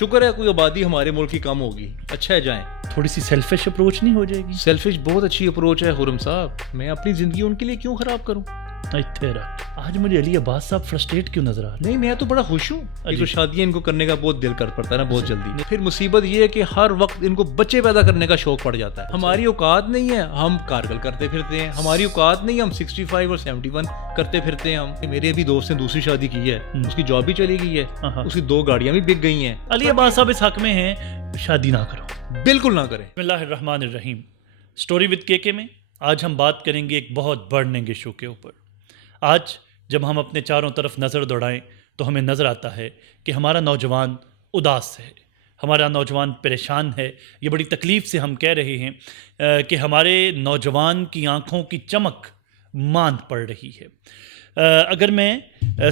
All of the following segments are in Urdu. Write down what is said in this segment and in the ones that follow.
شکر ہے کوئی آبادی ہمارے ملک کی کم ہوگی. اچھا ہے جائیں. تھوڑی سی سیلفش اپروچ نہیں ہو جائے گی؟ سیلفش بہت اچھی اپروچ ہے خرم صاحب. میں اپنی زندگی ان کے لیے کیوں خراب کروں؟ تیرا آج مجھے علی عباس صاحب فرسٹریٹ کیوں نظر آ رہے ہیں؟ نہیں میں تو بڑا خوش ہوں. یہ تو شادیاں ان کو کرنے کا بہت دل کر پڑتا ہے نا بہت جلدی. پھر مصیبت یہ ہے کہ ہر وقت ان کو بچے پیدا کرنے کا شوق پڑ جاتا ہے. ہماری اوقات نہیں ہے, ہم کارگل کرتے پھرتے ہیں. ہماری اوقات نہیں, ہم 65 اور 71 کرتے پھرتے ہیں. ہم میرے بھی دوست نے دوسری شادی کی ہے, اس کی جاب بھی چلی گئی ہے, اس کی 2 گاڑیاں بھی بک گئی ہیں. علی عباس صاحب اس حق میں ہیں شادی نہ کرو, بالکل نہ کریں. بسم اللہ الرحمن الرحیم. اسٹوری وتھ کے میں آج ہم بات کریں گے ایک بہت برننگ ایشو کے اوپر. آج جب ہم اپنے چاروں طرف نظر دوڑائیں تو ہمیں نظر آتا ہے کہ ہمارا نوجوان اداس ہے, ہمارا نوجوان پریشان ہے. یہ بڑی تکلیف سے ہم کہہ رہے ہیں کہ ہمارے نوجوان کی آنکھوں کی چمک ماند پڑ رہی ہے. اگر میں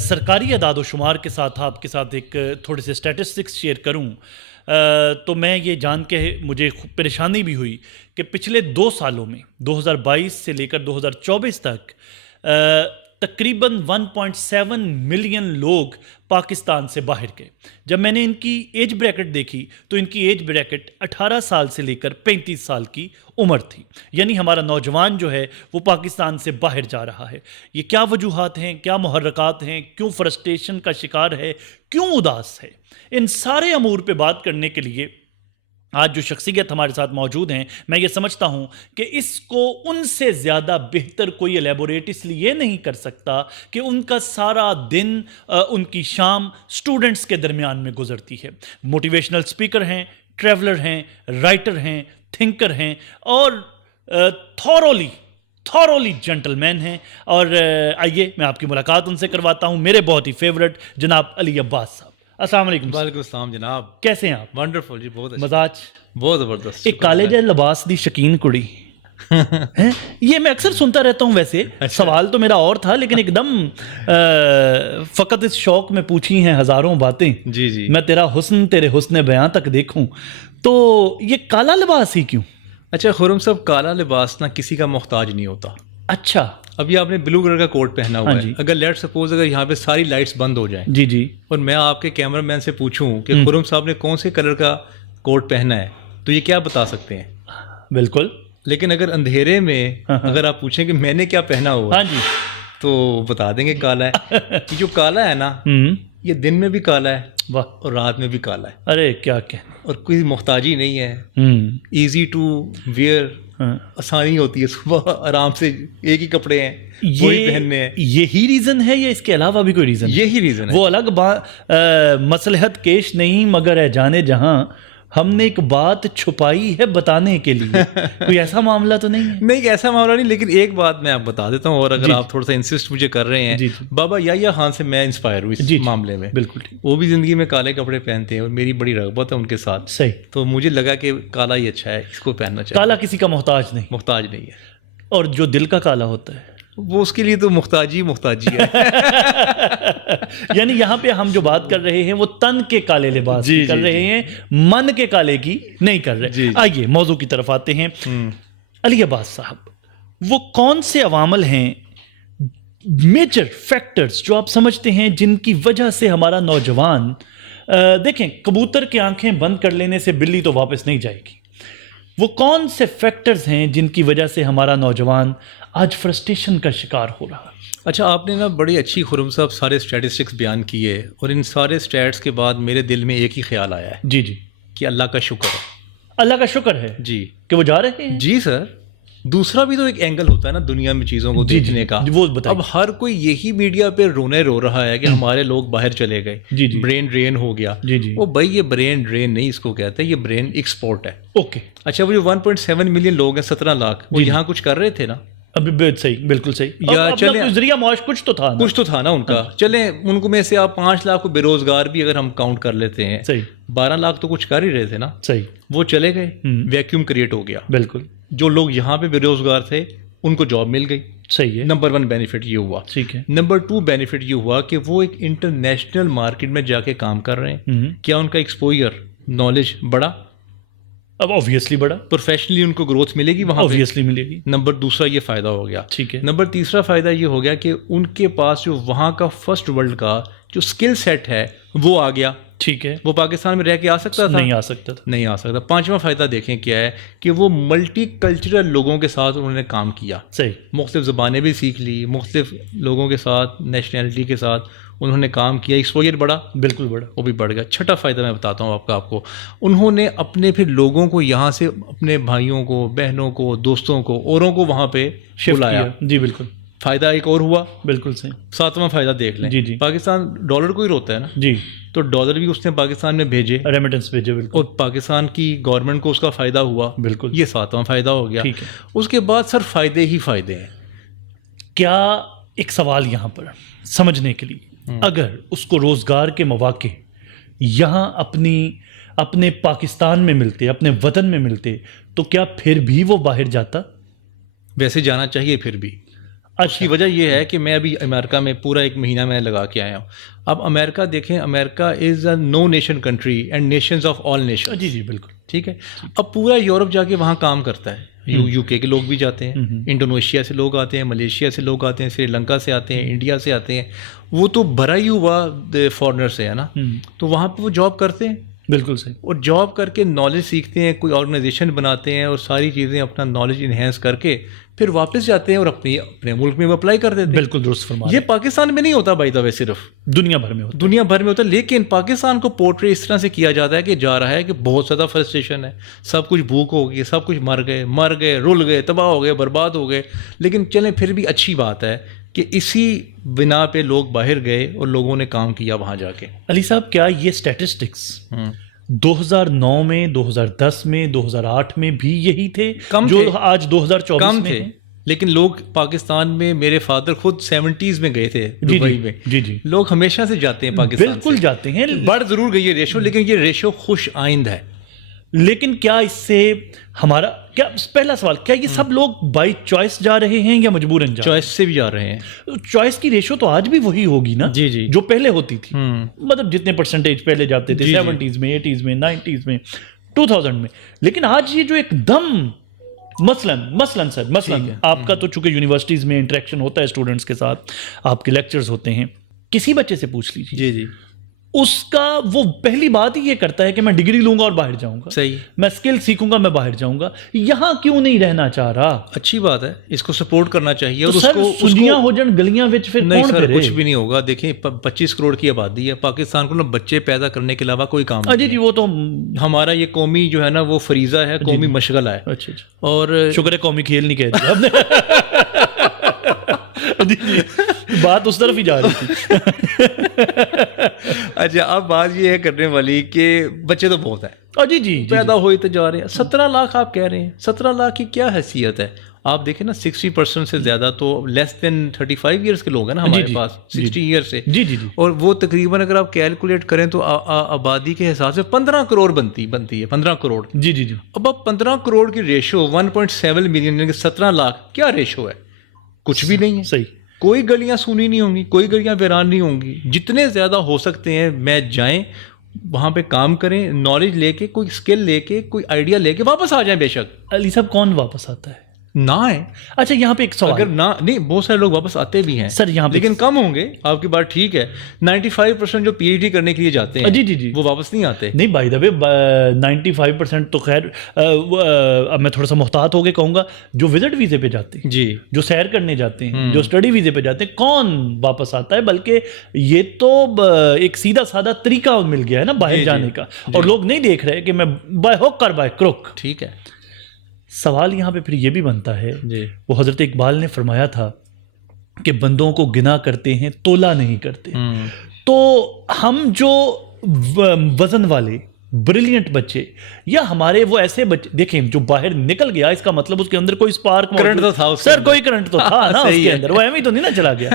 سرکاری اعداد و شمار کے ساتھ آپ کے ساتھ ایک تھوڑے سے اسٹیٹسٹکس شیئر کروں تو میں یہ جان کے مجھے پریشانی بھی ہوئی کہ پچھلے 2 سالوں میں 2022 سے لے کر 2024 تک تقریباً 1.7 ملین لوگ پاکستان سے باہر گئے. جب میں نے ان کی ایج بریکٹ دیکھی تو ان کی ایج بریکٹ 18 سال سے لے کر 35 سال کی عمر تھی. یعنی ہمارا نوجوان جو ہے وہ پاکستان سے باہر جا رہا ہے. یہ کیا وجوہات ہیں, کیا محرکات ہیں, کیوں فرسٹریشن کا شکار ہے, کیوں اداس ہے, ان سارے امور پہ بات کرنے کے لیے آج جو شخصیت ہمارے ساتھ موجود ہیں, میں یہ سمجھتا ہوں کہ اس کو ان سے زیادہ بہتر کوئی ایلیبوریٹ اس لیے نہیں کر سکتا کہ ان کا سارا دن, ان کی شام اسٹوڈنٹس کے درمیان میں گزرتی ہے. موٹیویشنل اسپیکر ہیں, ٹریولر ہیں, رائٹر ہیں, تھنکر ہیں اور تھورولی جنٹل مین ہیں. اور آئیے میں آپ کی ملاقات ان سے کرواتا ہوں. میرے بہت ہی فیورٹ جناب علی عباس صاحب. السلام علیکم. وعلیکم السلام جناب. کیسے ہیں آپ؟ ونڈرفل جی, بہت مزاج بہت زبردست. ایک کالج ہے لباس دی شکین کڑی یہ میں اکثر سنتا رہتا ہوں. ویسے سوال تو میرا اور تھا لیکن ایک دم فقط اس شوق میں پوچھی ہیں ہزاروں باتیں. جی جی. میں تیرا حسن تیرے حسن بیاں تک دیکھوں. تو یہ کالا لباس ہی کیوں؟ اچھا خرم صاحب, کالا لباس نہ کسی کا محتاج نہیں ہوتا. اچھا, ابھی آپ نے بلو کلر کا کوٹ پہنا ہوا ہے. اگر لیٹ سپوز اگر یہاں پہ ساری لائٹس بند ہو جائیں جی جی, اور میں آپ کے کیمرہ مین سے پوچھوں کہ خرم صاحب نے کون سے کلر کا کوٹ پہنا ہے تو یہ کیا بتا سکتے ہیں؟ بالکل. لیکن اگر اندھیرے میں اگر آپ پوچھیں کہ میں نے کیا پہنا ہوا جی تو بتا دیں گے کالا ہے. یہ جو کالا ہے نا, یہ دن میں بھی کالا ہے اور رات میں بھی کالا ہے. ارے کیا کہنا. اور کوئی محتاجی نہیں ہے, ایزی ٹو ویئر, آسانی ہوتی ہے. صبح آرام سے ایک ہی کپڑے ہیں وہی پہننے ہیں. یہی ریزن ہے یا اس کے علاوہ بھی کوئی ریزن؟ یہی ریزن ہے. وہ الگ مصلحت کیش نہیں مگر ہے جانے جہاں, ہم نے ایک بات چھپائی ہے بتانے کے لیے. کوئی ایسا معاملہ تو نہیں ہے؟ نہیں ایسا معاملہ نہیں, لیکن ایک بات میں آپ بتا دیتا ہوں, اور اگر آپ تھوڑا سا انسسٹ مجھے کر رہے ہیں, بابا یحییٰ خان سے میں انسپائر ہوں اس معاملے میں. بالکل. وہ بھی زندگی میں کالے کپڑے پہنتے ہیں اور میری بڑی رغبت ہے ان کے ساتھ. صحیح. تو مجھے لگا کہ کالا ہی اچھا ہے, اس کو پہننا چاہیے. کالا کسی کا محتاج نہیں ہے. اور جو دل کا کالا ہوتا ہے وہ اس کے لیے تو محتاجی ہے. یعنی یہاں پہ ہم جو بات کر رہے ہیں وہ تن کے کالے لباس کی کر رہے ہیں, من کے کالے کی نہیں کر رہے. آئیے موضوع کی طرف آتے ہیں. علی عباس صاحب, وہ کون سے عوامل ہیں, میجر فیکٹرز جو آپ سمجھتے ہیں جن کی وجہ سے ہمارا نوجوان, دیکھیں کبوتر کی آنکھیں بند کر لینے سے بلی تو واپس نہیں جائے گی, وہ کون سے فیکٹرز ہیں جن کی وجہ سے ہمارا نوجوان آج فرسٹریشن کا شکار ہو رہا ہے؟ اچھا آپ نے نا بڑی اچھی خرم صاحب سارے اسٹیٹسٹکس بیان کیے, اور ان سارے اسٹیٹس کے بعد میرے دل میں ایک ہی خیال آیا ہے. جی جی. کہ اللہ کا شکر ہے. اللہ کا شکر ہے جی کہ وہ جا رہے ہیں. جی سر. دوسرا بھی تو ایک اینگل ہوتا ہے نا دنیا میں چیزوں کو دیکھنے کا. اب ہر کوئی یہی میڈیا پہ رو رہا ہے کہ ہمارے لوگ باہر چلے گئے, برین ڈرین ہو گیا. وہ بھائی یہ برین ڈرین نہیں اس کو کہتے, یہ برین ایکسپورٹ ہے. اوکے. اچھا وہ جو 1.7 ملین لوگ ہیں, 17 لاکھ, وہ یہاں کچھ کر رہے تھے نا. ابھی صحیح, بالکل صحیح. یا چلیں ذریعہ معاش کچھ تو تھا نا ان کا. چلیں ان کو میں سے آپ 5 لاکھ کو بے روزگار بھی اگر ہم کاؤنٹ کر لیتے ہیں, 12 لاکھ تو کچھ کر ہی رہے تھے نا. صحیح. وہ چلے گئے, ویکیوم کریٹ ہو گیا. بالکل. جو لوگ یہاں پہ بے روزگار تھے ان کو جاب مل گئی. صحیح ہے. نمبر 1 بینیفٹ یہ ہوا. ٹھیک ہے. نمبر 2 بینیفٹ یہ ہوا کہ وہ ایک انٹرنیشنل مارکیٹ میں جا کے کام کر رہے ہیں. کیا ان کا ایکسپوجر, نالج بڑا؟ اب آبویسلی بڑا. پروفیشنلی ان کو گروتھ ملے گی وہاں, آبویسلی ملے گی. نمبر 2 یہ فائدہ ہو گیا. ٹھیک ہے. نمبر 3 فائدہ یہ ہو گیا کہ ان کے پاس جو وہاں کا فرسٹ ورلڈ کا جو اسکل سیٹ ہے وہ آ گیا. ٹھیک ہے. وہ پاکستان میں رہ کے آ سکتا تھا؟ نہیں آ سکتا تھا. نہیں آ سکتا. پانچواں فائدہ دیکھیں کیا ہے کہ وہ ملٹی کلچرل لوگوں کے ساتھ انہوں نے کام کیا. صحیح. مختلف زبانیں بھی سیکھ لی, مختلف لوگوں کے ساتھ, نیشنلٹی کے ساتھ انہوں نے کام کیا. ایکسپوجر بڑا, بالکل بڑا, وہ بھی بڑھ گیا. چھٹا فائدہ میں بتاتا ہوں آپ کو, انہوں نے اپنے پھر لوگوں کو یہاں سے, اپنے بھائیوں کو, بہنوں کو, دوستوں کو, اوروں کو وہاں پہ بلایا. جی بالکل. فائدہ ایک اور ہوا. بالکل صحیح. ساتواں فائدہ دیکھ لیں. جی. پاکستان ڈالر کو ہی روتا ہے نا. جی. تو ڈالر بھی اس نے پاکستان میں بھیجے, ریمیٹنس بھیجے, بالکل, اور پاکستان کی گورنمنٹ کو اس کا فائدہ ہوا. بالکل. یہ ساتواں فائدہ ہو گیا. اس کے بعد سر فائدے ہی فائدے ہیں. کیا ایک سوال یہاں پر سمجھنے کے لیے, اگر اس کو روزگار کے مواقع یہاں اپنے پاکستان میں ملتے, اپنے وطن میں ملتے, تو کیا پھر بھی وہ باہر جاتا؟ ویسے جانا چاہیے پھر بھی. اس کی وجہ یہ ہے کہ میں ابھی امریکہ میں پورا 1 مہینہ میں لگا کے آیا ہوں. اب امریکہ دیکھیں, America is a no nation country and nations of all nation. جی جی بالکل. ٹھیک ہے. اب پورا یورپ جا کے وہاں کام کرتا ہے. یو کے لوگ بھی جاتے ہیں, انڈونیشیا سے لوگ آتے ہیں, ملیشیا سے لوگ آتے ہیں, سری لنکا سے آتے ہیں, انڈیا سے آتے ہیں. وہ تو بھرا ہی ہوا فارنر سے ہے نا. تو وہاں پہ وہ جاب کرتے ہیں. بالکل صحیح. اور جاب کر کے نالج سیکھتے ہیں, کوئی آرگنائزیشن بناتے ہیں, اور ساری چیزیں اپنا نالج انہینس کر کے پھر واپس جاتے ہیں اور اپنے ملک میں وہ اپلائی کر دیتے ہیں. بالکل درست فرمایا. یہ پاکستان میں نہیں ہوتا بائی دا وے, صرف دنیا بھر میں ہوتا ہے. دنیا بھر میں ہوتا ہے. لیکن پاکستان کو پورٹری اس طرح سے کیا جاتا ہے کہ جا رہا ہے کہ بہت زیادہ فرسٹریشن ہے, سب کچھ بھوک ہو گئی, سب کچھ مر گئے, رل گئے, تباہ ہو گئے, برباد ہو گئے. لیکن چلیں پھر بھی اچھی بات ہے کہ اسی بنا پہ لوگ باہر گئے اور لوگوں نے کام کیا وہاں جا کے. علی صاحب, کیا یہ اسٹیٹسٹکس 2009 میں, 2010 میں, 2008 میں بھی یہی تھے جو آج 2024 میں ہیں؟ لیکن لوگ پاکستان میں, میرے فادر خود 70s میں گئے تھے دبئی میں. جی جی. لوگ ہمیشہ سے جاتے ہیں پاکستان. بالکل جاتے ہیں. بڑھ ضرور گئی ہے ریشو, لیکن یہ ریشو خوش آئند ہے. لیکن کیا اس سے ہمارا, کیا پہلا سوال, کیا یہ سب لوگ بائی چوائس جا رہے ہیں یا مجبوراً جا رہے ہیں؟ چوائس سے بھی جا رہے ہیں. چوائس کی ریشو تو آج بھی وہی ہوگی نا. جی جی. جو پہلے ہوتی تھی, مطلب جتنے پرسنٹیج پہلے جاتے تھے 70s میں, 80s میں, 90s میں, 2000 میں. لیکن آج یہ جو ایک دم مثلاً آپ کا تو چونکہ یونیورسٹیز میں انٹریکشن ہوتا ہے اسٹوڈنٹس کے ساتھ, آپ کے لیکچرز ہوتے ہیں, کسی بچے سے پوچھ لیجیے. جی جی. اس کا وہ پہلی بات ہی یہ کرتا ہے کہ میں ڈگری لوں گا اور باہر جاؤں گا. صحیح. میں اسکل سیکھوں گا, میں باہر جاؤں گا. یہاں کیوں نہیں رہنا چاہ رہا؟ اچھی بات ہے, اس کو سپورٹ کرنا چاہیے. اور سنیاں ہو جان گلیاں وچ, پھر نہیں سر, کچھ بھی نہیں ہوگا. دیکھیں 25 کروڑ کی آبادی ہے پاکستان کو, نا بچے پیدا کرنے کے علاوہ کوئی کام نہیں. جی جی. وہ تو ہمارا یہ قومی جو ہے نا وہ فریضہ ہے, قومی مشغلہ ہے. اچھا. اور شکر ہے قومی کھیل نہیں کہہ دیا آپ نے. بات اس طرف ہی جا رہی تھی. اچھا, اب بات یہ ہے کرنے والی کہ بچے تو بہت ہیں. جی جی. پیدا ہوئے تو جا رہے ہیں. 17 لاکھ آپ کہہ رہے ہیں. 17 لاکھ کی کیا حیثیت ہے؟ آپ دیکھیں نا 60% سے زیادہ تو لیس دین 35 ایئرس کے لوگ ہیں نا ہمارے پاس, 60 ایئر سے. جی جی. اور وہ تقریباً اگر آپ کیلکولیٹ کریں تو آبادی کے حساب سے 15 کروڑ بنتی ہے. 15 کروڑ. جی جی. اب 15 کروڑ کی ریشو 1.7 ملین یعنی 17 لاکھ, کیا ریشو ہے؟ کچھ بھی نہیں ہے. صحیح. کوئی گلیاں سونی نہیں ہوں گی, کوئی گلیاں ویران نہیں ہوں گی. جتنے زیادہ ہو سکتے ہیں میں جائیں, وہاں پہ کام کریں, نالج لے کے, کوئی اسکل لے کے, کوئی آئیڈیا لے کے واپس آ جائیں. بے شک. علی صاحب, کون واپس آتا ہے؟ نہ ہے. اچھا, یہاں پہ ایک سوال. اگر نہ نہیں, بہت سارے لوگ واپس آتے بھی ہیں سر یہاں, لیکن کم ہوں گے. آپ کی بات ٹھیک ہے. 95% جو پی ایچ ڈی کرنے کے لیے جاتے ہیں, جی جی جی, وہ واپس نہیں آتے. نہیں بائی دا وے 95% تو خیر, اب میں تھوڑا سا محتاط ہو کے کہوں گا, جو وزٹ ویزے پہ جاتے ہیں, جی, جو سیر کرنے جاتے ہیں, جو اسٹڈی ویزے پہ جاتے ہیں, کون واپس آتا ہے؟ بلکہ یہ تو ایک سیدھا سادہ طریقہ مل گیا ہے نا باہر جانے کا, اور لوگ نہیں دیکھ رہے کہ میں بائی ہوک کر بائی کروک. ٹھیک ہے. سوال یہاں پہ پھر یہ بھی بنتا ہے, وہ حضرت اقبال نے فرمایا تھا کہ بندوں کو گنا کرتے ہیں تولا نہیں کرتے. تو ہم جو وزن والے بریلینٹ بچے, یا ہمارے وہ ایسے بچے دیکھیں جو باہر نکل گیا, اس کا مطلب اس کے اندر کوئی اسپارک, کرنٹ تو تھا سر, کوئی کرنٹ تو تھا نا اس کے اندر, وہ ایویں تو نہیں نا چلا گیا.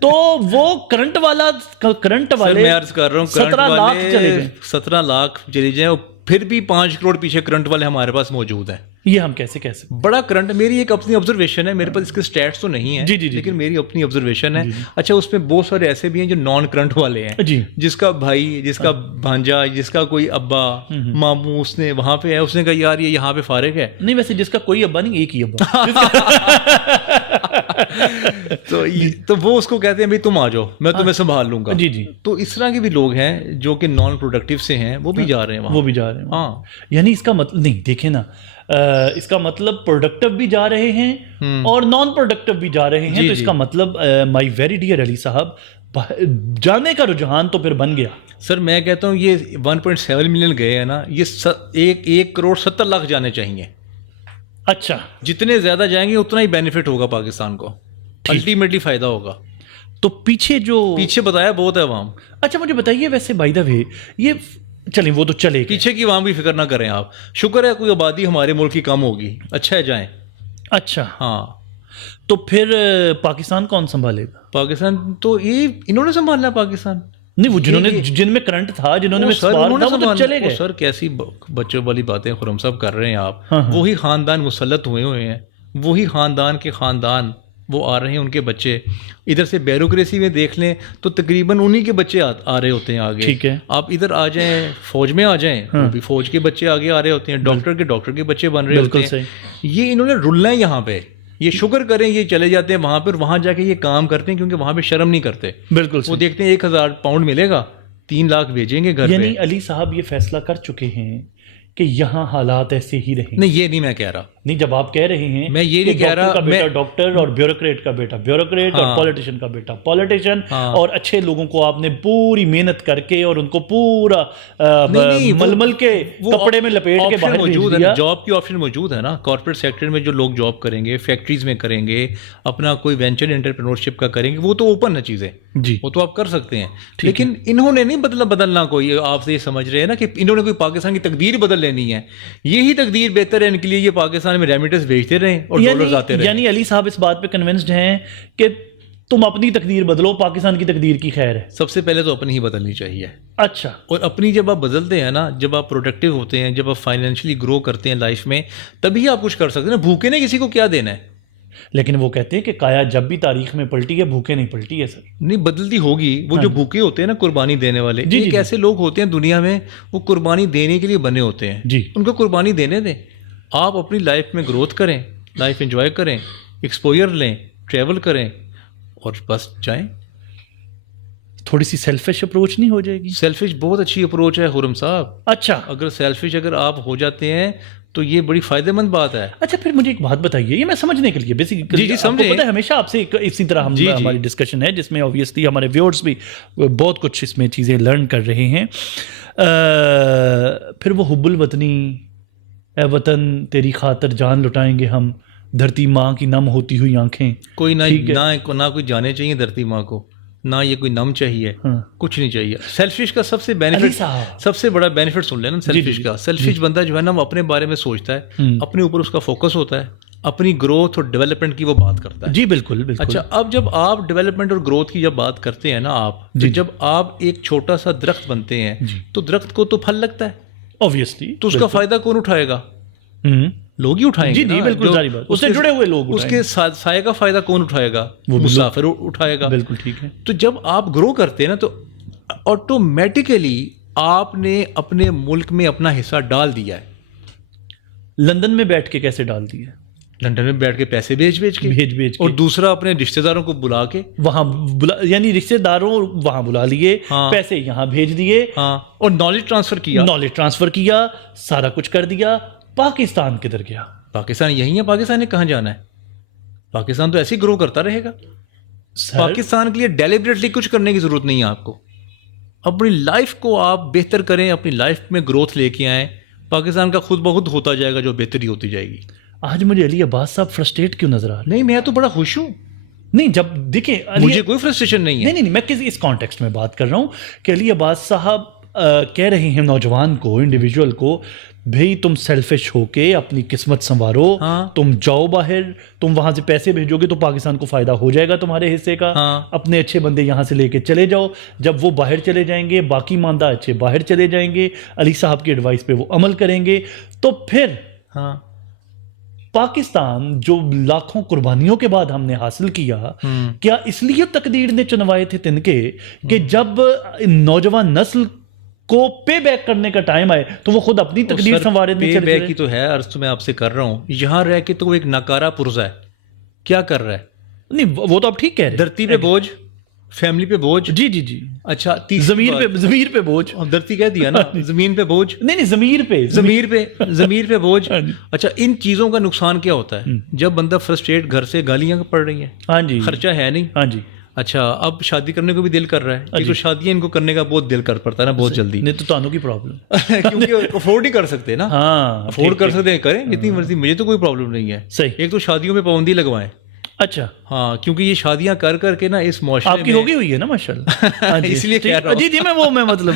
تو وہ کرنٹ والے میں عرض کر رہا ہوں 17 لاکھ چلے گئے, 17 لاکھ چلے جائیں, اور پھر بھی 5 کروڑ پیچھے کرنٹ والے ہمارے پاس موجود ہیں. یہ ہم کیسے کہہ بڑا کرنٹ. میری ایک اپنی آبزرویشن ہے, میرے پاس اس کے اسٹیٹس تو نہیں ہیں, لیکن میری اپنی آبزرویشن ہے. اچھا, اس میں بہت سارے ایسے بھی ہیں جو نان کرنٹ والے ہیں, جس کا بھائی, جس کا بھانجا, جس کا کوئی ابا ماموں اس نے وہاں پہ ہے, اس نے کہا یار یہ یہاں پہ فارغ ہے. نہیں, ویسے جس کا کوئی ابا نہیں, ایک ہی ابا. تو وہ اس کو کہتے ہیں بھائی تم آ جاؤ میں تمہیں سنبھال لوں گا. جی جی. تو اس طرح کے بھی لوگ ہیں جو کہ نان پروڈکٹیو سے ہیں, وہ بھی جا رہے ہیں وہاں, وہ بھی جا رہے ہیں. ہاں یعنی اس کا مطلب نہیں, دیکھیں نا, اس کا مطلب پروڈکٹیو بھی جا رہے ہیں اور نان پروڈکٹیو بھی جا رہے ہیں. تو اس کا مطلب مائی ویری ڈیئر علی صاحب, جانے کا رجحان تو پھر بن گیا. سر میں کہتا ہوں یہ 1.7 ملین گئے ہیں نا, یہ 1.70 کروڑ جانے چاہیے. اچھا, جتنے زیادہ جائیں گے اتنا ہی بینیفٹ ہوگا پاکستان کو, الٹیمیٹلی فائدہ ہوگا. تو پیچھے بتایا بہت ہے عوام. اچھا مجھے بتائیے, ویسے بائی دا وے یہ چلیں وہ تو چلے, پیچھے کی عوام کی فکر نہ کریں آپ. شکر ہے کوئی آبادی ہمارے ملک کی کم ہوگی, اچھا ہے جائیں. اچھا ہاں, تو پھر پاکستان کون سنبھالے گا؟ پاکستان تو یہ انہوں نے سنبھالنا ہے پاکستان. نہیں, وہ جن میں کرنٹ تھا, جنہوں نے چلے گئے. سر کیسی بچوں والی باتیں خرم صاحب کر رہے ہیں آپ. وہی خاندان مسلط ہوئے ہیں, وہی خاندان کے خاندان وہ آ رہے ہیں, ان کے بچے. ادھر سے بیوروکریسی میں دیکھ لیں تو تقریباً انہی کے بچے آ رہے ہوتے ہیں آگے. ٹھیک ہے, آپ ادھر آ جائیں, فوج میں آ جائیں, وہ بھی فوج کے بچے آگے آ رہے ہوتے ہیں, ڈاکٹر کے بچے بن رہے ہوتے ہیں. یہ انہوں نے رلنا ہے یہاں پہ. یہ شکر کریں یہ چلے جاتے ہیں وہاں پر, وہاں جا کے یہ کام کرتے ہیں کیونکہ وہاں پہ شرم نہیں کرتے. بالکل, وہ دیکھتے ہیں 1000 پاؤنڈ ملے گا, 3 لاکھ بھیجیں گے گھر. یعنی علی صاحب یہ فیصلہ کر چکے ہیں کہ یہاں حالات ایسے ہی رہیں. نہیں, یہ نہیں میں کہہ رہا. نہیں, جب آپ کہہ رہے ہیں میں یہ نہیں کہہ رہا, کا بیٹا ڈاکٹر اور بیوروکریٹ کا بیٹا بیوروکریٹ اور پولیٹیشین کا بیٹا پولیٹیشین, اور اچھے لوگوں کو آپ نے پوری محنت کر کے اور ان کو پورا ململ کے کپڑے میں لپیٹ کے باہر موجود ہے. جاب کی آپشن موجود ہے نا کارپوریٹ سیکٹر میں. جو لوگ جاب کریں گے, فیکٹریز میں کریں گے, اپنا کوئی وینچر انٹرپرینورشپ کا کریں گے, وہ تو اوپن ہے چیزیں جی, وہ تو آپ کر سکتے ہیں. لیکن انہوں نے نہیں بدلنا کوئی. آپ سے یہ سمجھ رہے ہیں نا کہ انہوں نے کوئی پاکستان کی تقدیر بدل لینی ہے. یہی تقدیر بہتر ہے ان کے لیے, یہ پاکستان میں ریمیٹنس بھیجتے رہیں اور ڈالرز آتے رہیں. یعنی علی صاحب اس بات پہ کنونسڈ ہیں کہ تم اپنی تقدیر بدلو, پاکستان کی تقدیر کی خیر ہے. سب سے پہلے تو اپنی ہی بدلنی چاہیے. اچھا, اور اپنی جب آپ بدلتے ہیں نا, جب آپ پروڈکٹیو ہوتے ہیں, جب آپ فائنینشلی گرو کرتے ہیں لائف میں, تبھی آپ کچھ کر سکتے ہیں نا. بھوکے نے کسی کو کیا دینا ہے. لیکن وہ کہتے ہیں کہ کایا جب بھی تاریخ میں پلٹی ہے, بھوکے نہیں پلٹی ہے. سر نہیں, بدلتی ہوگی. وہ جو بھوکے ہوتے ہیں نا, قربانی دینے والے, ایک ایسے لوگ ہوتے ہیں دنیا میں, وہ قربانی دینے کے لیے بنے ہوتے ہیں جی. ان کو قربانی دینے دیں. آپ اپنی لائف میں گروتھ کریں, لائف انجوائے کریں, ایکسپوجر لیں, ٹریول کریں اور بس جائیں. تھوڑی سی سیلفش اپروچ نہیں ہو جائے گی؟ سیلفش بہت اچھی اپروچ ہے خرم صاحب. اچھا, اگر سیلفش اگر آپ ہو جاتے ہیں تو یہ بڑی فائدہ مند بات ہے. اچھا, پھر مجھے ایک بات بتائیے, یہ میں سمجھنے کے لیے بیسیکلی جی سمجھیں, پتہ ہے ہمیشہ آپ سے اسی طرح ہماری ڈسکشن ہے جس میں اوبویسلی ہمارے ویورز بھی بہت کچھ اس میں چیزیں لرن کر رہے ہیں. پھر وہ حب الوطنی, اے وطن تیری خاطر جان لٹائیں گے ہم, دھرتی ماں کی نم ہوتی ہوئی آنکھیں. کوئی نہ کوئی جانے چاہیے دھرتی ماں کو, نہ یہ کوئی نم چاہیے, کچھ نہیں چاہیے. سیلفش کا سب سے بینیفٹ, سب سے بڑا بینیفٹ سن لینا سیلفش کا. سیلفش بندہ جو ہے نا, وہ اپنے بارے میں سوچتا ہے, اپنے اوپر اس کا فوکس ہوتا ہے, اپنی گروتھ اور ڈیولپمنٹ کی وہ بات کرتا ہے. جی بالکل بالکل. اچھا, اب جب آپ ڈیولپمنٹ اور گروتھ کی جب بات کرتے ہیں نا آپ, جب آپ ایک چھوٹا سا درخت بنتے ہیں تو درخت کو تو پھل لگتا ہے اوبویسلی, تو اس کا فائدہ کون اٹھائے گا؟ لوگ ہی اٹھائیں گے. جی بالکل ظاہر بات, اس سے جڑے ہوئے لوگ. اس کے سائے کا فائدہ کون اٹھائے گا؟ وہ مسافر اٹھائے گا. بالکل ٹھیک ہے. تو جب آپ گرو کرتے ہیں نا تو آٹومیٹیکلی آپ نے اپنے ملک میں اپنا حصہ ڈال دیا ہے. لندن میں بیٹھ کے کیسے ڈال دیا؟ لندن میں بیٹھ کے پیسے بھیج کے, اور دوسرا اپنے رشتہ داروں کو بلا کے وہاں یعنی رشتہ داروں وہاں بلا لیے, پیسے یہاں بھیج دیے, اور نالج ٹرانسفر کیا, سارا کچھ کر دیا. پاکستان کدھر گیا؟ پاکستان یہی ہے. پاکستان نے کہاں جانا ہے؟ پاکستان تو ایسے ہی گرو کرتا رہے گا. پاکستان کے لیے ڈیلیبریٹلی کچھ کرنے کی ضرورت نہیں ہے آپ کو. اپنی لائف کو آپ بہتر کریں, اپنی لائف میں گروتھ لے کے آئیں, پاکستان کا خود بخود ہوتا جائے گا, جو بہتری ہوتی جائے گی. آج مجھے علی عباس صاحب فرسٹریٹ کیوں نظر آ رہے ہیں؟ نہیں, میں تو بڑا خوش ہوں. نہیں, جب دیکھیں مجھے کوئی فرسٹریشن نہیں ہے. نہیں, میں اس کانٹیکسٹ میں بات کر رہا ہوں کہ علی عباس صاحب کہہ رہے ہیں نوجوان کو, انڈیویجول کو, بھئی تم سیلفش ہو کے اپنی قسمت سنوارو, تم جاؤ باہر, تم وہاں سے پیسے بھیجو گے تو پاکستان کو فائدہ ہو جائے گا تمہارے حصے کا. اپنے اچھے بندے یہاں سے لے کے چلے جاؤ, جب وہ باہر چلے جائیں گے, باقی ماندہ اچھے باہر چلے جائیں گے, علی صاحب کی ایڈوائس پہ وہ عمل کریں گے, تو پھر پاکستان جو لاکھوں قربانیوں کے بعد ہم نے حاصل کیا, کیا اس لیے تقدیر نے چنوائے تھے تنکے کہ جب نوجوان نسل کو پے بیک کرنے کا ٹائم آئے تو وہ خود اپنی تقدیر سنوارے میں چلے پے بیک کی تو ہے. عرض تو میں آپ سے کر رہا ہوں, یہاں رہ کے تو وہ ایک ناکارہ پرزا ہے. کیا کر رہا ہے؟ نہیں وہ تو آپ ٹھیک کہہ رہے ہیں. دھرتی پہ بوجھ، فیملی پہ بوجھ. جی جی جی. اچھا ضمیر پہ بوجھ. دھرتی کہہ دیا نا، زمین پہ بوجھ. نہیں ضمیر پہ بوجھ. اچھا ان چیزوں کا نقصان کیا ہوتا ہے جب بندہ فرسٹریٹ گھر سے گالیاں پڑ رہی ہیں، ہاں جی، خرچہ ہے نہیں. ہاں جی. اچھا اب شادی کرنے کو بھی دل کر رہا ہے، تو شادیاں ان کو کرنے کا بہت دل کر پڑتا ہے نا بہت جلدی. نہیں تو تانوں کی پرابلم کیونکہ افورڈ نہیں کر سکتے نا. ہاں افورڈ کر سکتے ہیں کریں جتنی مرضی، مجھے تو کوئی پرابلم نہیں ہے. صحیح. ایک تو شادیوں میں پابندی لگوائیں. اچھا ہاں کیونکہ یہ شادیاں کر کر کے نا اس معاشرے آپ کی ہوگی ہوئی ہے نا ماشاء اللہ. اس لیے کہہ رہا ہوں. جی جی میں مطلب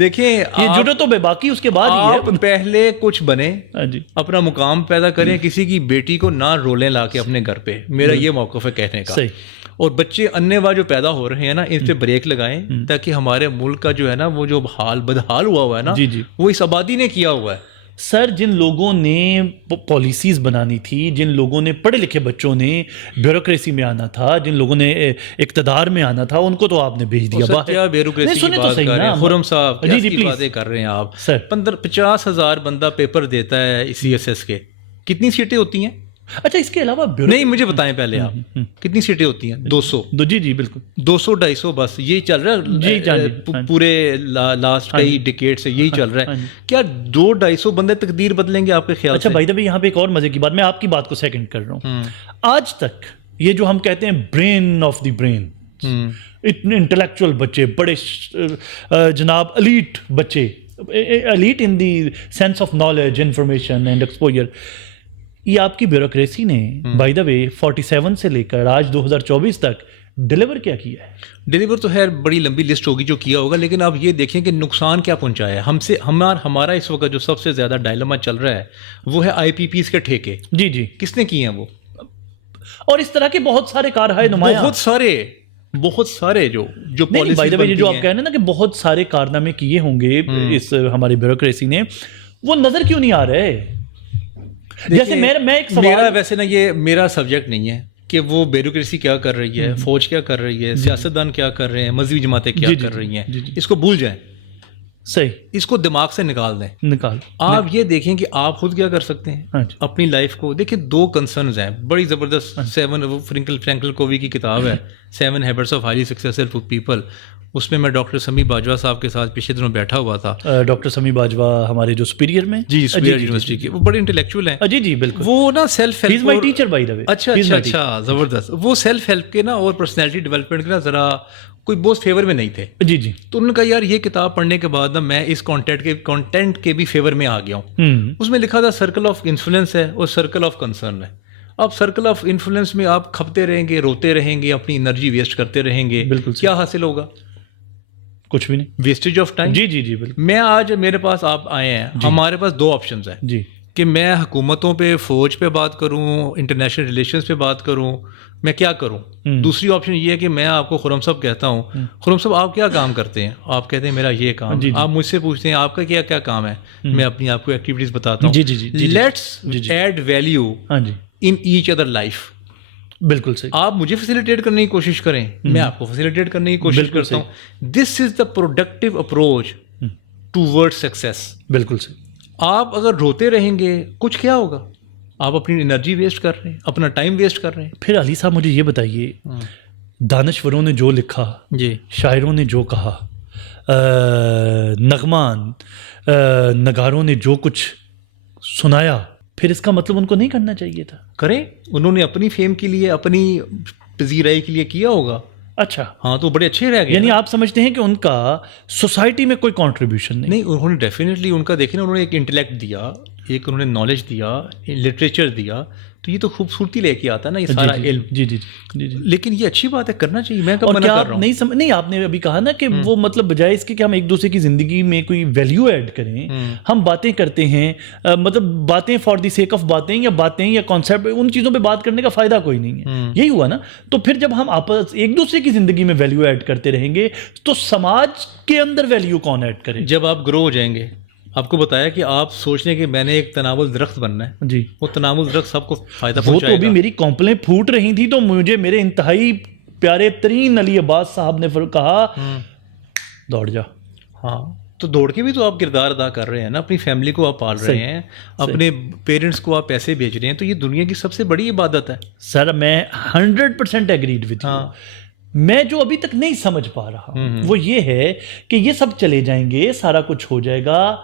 دیکھیں یہ جڑو تو بے باقی اس کے بعد ہی آپ پہلے کچھ بنے، جی اپنا مقام پیدا کریں، کسی کی بیٹی کو نہ رولیں لا کے اپنے گھر پہ. میرا یہ موقف ہے کہنے کا. صحیح. اور بچے انیوا جو پیدا ہو رہے ہیں نا ان پہ بریک لگائیں تاکہ ہمارے ملک کا جو ہے نا وہ جو بدحال ہوا ہے نا جی جی وہ اس آبادی نے کیا ہوا ہے. سر جن لوگوں نے پالیسیز بنانی تھی، جن لوگوں نے پڑھے لکھے بچوں نے بیوروکریسی میں آنا تھا، جن لوگوں نے اقتدار میں آنا تھا، ان کو تو آپ نے بھیج دیا باہر. کیا بیوروکریسی کی بات کر رہے ہیں خرم صاحب، جی جی کیا باتیں کر رہے ہیں آپ. سر 50,000 بندہ پیپر دیتا ہے CSS کے، کتنی سیٹیں ہوتی ہیں؟ اچھا اس کے علاوہ نہیں مجھے بتائیں پہلے آپ کتنی سیٹیں ہوتی ہیں؟ 200. جی جی بالکل 200-250 بس یہی چل رہا ہے پورے لاسٹ کئی ڈیکیڈ سے یہی چل رہا ہے. کیا 200-250 بندے تقدیر بدلیں گے آپ کے خیال سے؟ اچھا بھائی دبی یہاں پہ ایک اور مزے کی بات، میں آپ کی بات کو سیکنڈ کر رہا ہوں. آج تک یہ جو ہم کہتے ہیں برین آف دی برین، اتنے انٹلیکچوئل بچے، بڑے جناب ایلیٹ بچے، elite in the sense of knowledge, information and exposure, یہ آپ کی بیوروکریسی نے بائی دا وے 47 سے لے کر آج 2024 تک ڈیلیور کیا کیا ہے؟ ڈیلیور تو خیر بڑی لمبی لسٹ ہوگی جو کیا ہوگا، لیکن آپ یہ دیکھیں کہ نقصان کیا پہنچایا ہے ہم سے. ہمارا اس وقت جو سب سے زیادہ ڈائلما چل رہا ہے وہ ہے IPPs کے ٹھیکے. جی جی کس نے کیے ہیں وہ؟ اور اس طرح کے بہت سارے کارہائے نمایاں، بہت سارے جو پالیسی بنتی ہے، جو آپ کہہ رہے ہیں نا کہ بہت سارے کارنامے کیے ہوں گے اس ہماری بیوروکریسی نے، وہ نظر کیوں نہیں آ رہے؟ جیسے میں ایک میرا ویسے نا یہ میرا سبجیکٹ نہیں ہے کہ وہ بیوروکریسی کیا کر رہی ہے، فوج کیا کر رہی ہے، سیاستدان کیا کر رہے ہیں، مذہبی جماعتیں کیا کر رہی ہیں، اس کو بھول جائیں. صحیح. اس کو دماغ سے نکال دیں. آپ یہ دیکھیں کہ آپ خود کیا کر سکتے ہیں اپنی لائف کو. دیکھیں 2 کنسرنز ہیں بڑی زبردست. 7 فرینکل کووی کی کتاب ہے 7 habits of highly successful people. اس میں ڈاکٹر سمی باجوہ صاحب کے ساتھ پچھلے دنوں بیٹھا ہوا تھا. ڈاکٹر سمی باجوہ ہمارے جو سپیریئر میں، جی سپیریئر یونیورسٹی کے، وہ بڑے انٹلیکچوئل ہیں. جی جی بالکل. وہ نا self help, he is my teacher by the way. اچھا زبردست. وہ سیلف ہیلپ کے نا اور پرسنالٹی ڈیولپمنٹ کے نا ذرا کوئی بہت فیور میں نہیں تھے. جی جی. تو انہوں نے کہا یار یہ کتاب پڑھنے کے بعد نا میں اس کانٹینٹ کے بھی فیور میں آ گیا ہوں. اس میں لکھا تھا سرکل آف انفلوئنس ہے اور سرکل آف کنسرن ہے. اب سرکل آف انفلوئنس میں آپ کھپتے رہیں گے، روتے رہیں گے، اپنی انرجی ویسٹ کرتے رہیں گے، بالکل کیا حاصل ہوگا؟ کچھ بھی نہیں. Wastage of time. جی جی جی بالکل. میں آج میرے پاس آپ آئے ہیں، ہمارے پاس 2 آپشنز ہیں جی کہ میں حکومتوں پہ، فوج پہ بات کروں، انٹرنیشنل ریلیشنز پہ بات کروں، میں کیا کروں؟ دوسری آپشن یہ ہے کہ میں آپ کو خرم صاحب کہتا ہوں، خرم صاحب آپ کیا کام کرتے ہیں؟ آپ کہتے ہیں میرا یہ کام. آپ مجھ سے پوچھتے ہیں آپ کا کیا کیا کام ہے، میں اپنی آپ کو ایکٹیویٹیز بتاتا ہوں. Let's add value in each other life. بالکل صحیح. آپ مجھے فیسیلیٹیٹ کرنے کی کوشش کریں، میں آپ کو فیسیلیٹیٹ کرنے کی کوشش کرتا ہوں. This is the productive approach toward success. بالکل صحیح. آپ اگر روتے رہیں گے کچھ کیا ہوگا؟ آپ اپنی انرجی ویسٹ کر رہے ہیں، اپنا ٹائم ویسٹ کر رہے ہیں. پھر علی صاحب مجھے یہ بتائیے، دانشوروں نے جو لکھا، جی شاعروں نے جو کہا، نغمان نگاروں نے جو کچھ سنایا، پھر اس کا مطلب ان کو نہیں کرنا چاہیے تھا؟ کریں. انہوں نے اپنی فیم کے لیے، اپنی پذیرائی کے لیے کیا ہوگا. اچھا ہاں تو بڑے اچھے رہ گئے. یعنی آپ سمجھتے ہیں کہ ان کا سوسائٹی میں کوئی کنٹریبیوشن نہیں؟ انہوں نے ڈیفینیٹلی ان کا دیکھیں نا، انہوں نے ایک انٹلیکٹ دیا، ایک انہوں نے نالج دیا، لٹریچر دیا، تو یہ تو خوبصورتی لے کے آتا ہے نا یہ سارا علم. جی جی جی جی. لیکن یہ اچھی بات ہے، کرنا چاہیے. میں کب منع کر رہا ہوں؟ نہیں آپ نے ابھی کہا نا کہ وہ مطلب بجائے اس کے کہ ہم ایک دوسرے کی زندگی میں کوئی ویلیو ایڈ کریں، ہم باتیں کرتے ہیں، مطلب باتیں فار دی سیک آف باتیں یا کانسیپٹ، ان چیزوں پہ بات کرنے کا فائدہ کوئی نہیں ہے. یہی ہوا نا. تو پھر جب ہم آپس ایک دوسرے کی زندگی میں ویلیو ایڈ کرتے رہیں گے تو سماج کے اندر ویلیو کون ایڈ کرے؟ جب آپ گرو ہو جائیں گے. آپ کو بتایا کہ آپ سوچنے کہ میں نے ایک تناول درخت بننا ہے. جی. وہ تناول درخت سب کو فائدہ پہنچائے گا. وہ تو ابھی میری کمپلیں پھوٹ رہی تھی تو مجھے میرے انتہائی پیارے ترین علی عباس صاحب نے کہا دوڑ جا. ہاں تو دوڑ کے بھی تو آپ کردار ادا کر رہے ہیں نا, اپنی فیملی کو آپ پال رہے ہیں, اپنے پیرنٹس کو آپ پیسے بھیج رہے ہیں, تو یہ دنیا کی سب سے بڑی عبادت ہے. سر میں 100% ایگریڈ وتھ یو. میں جو ابھی تک نہیں سمجھ پا رہا وہ یہ ہے کہ یہ سب چلے جائیں گے, سارا کچھ ہو جائے گا,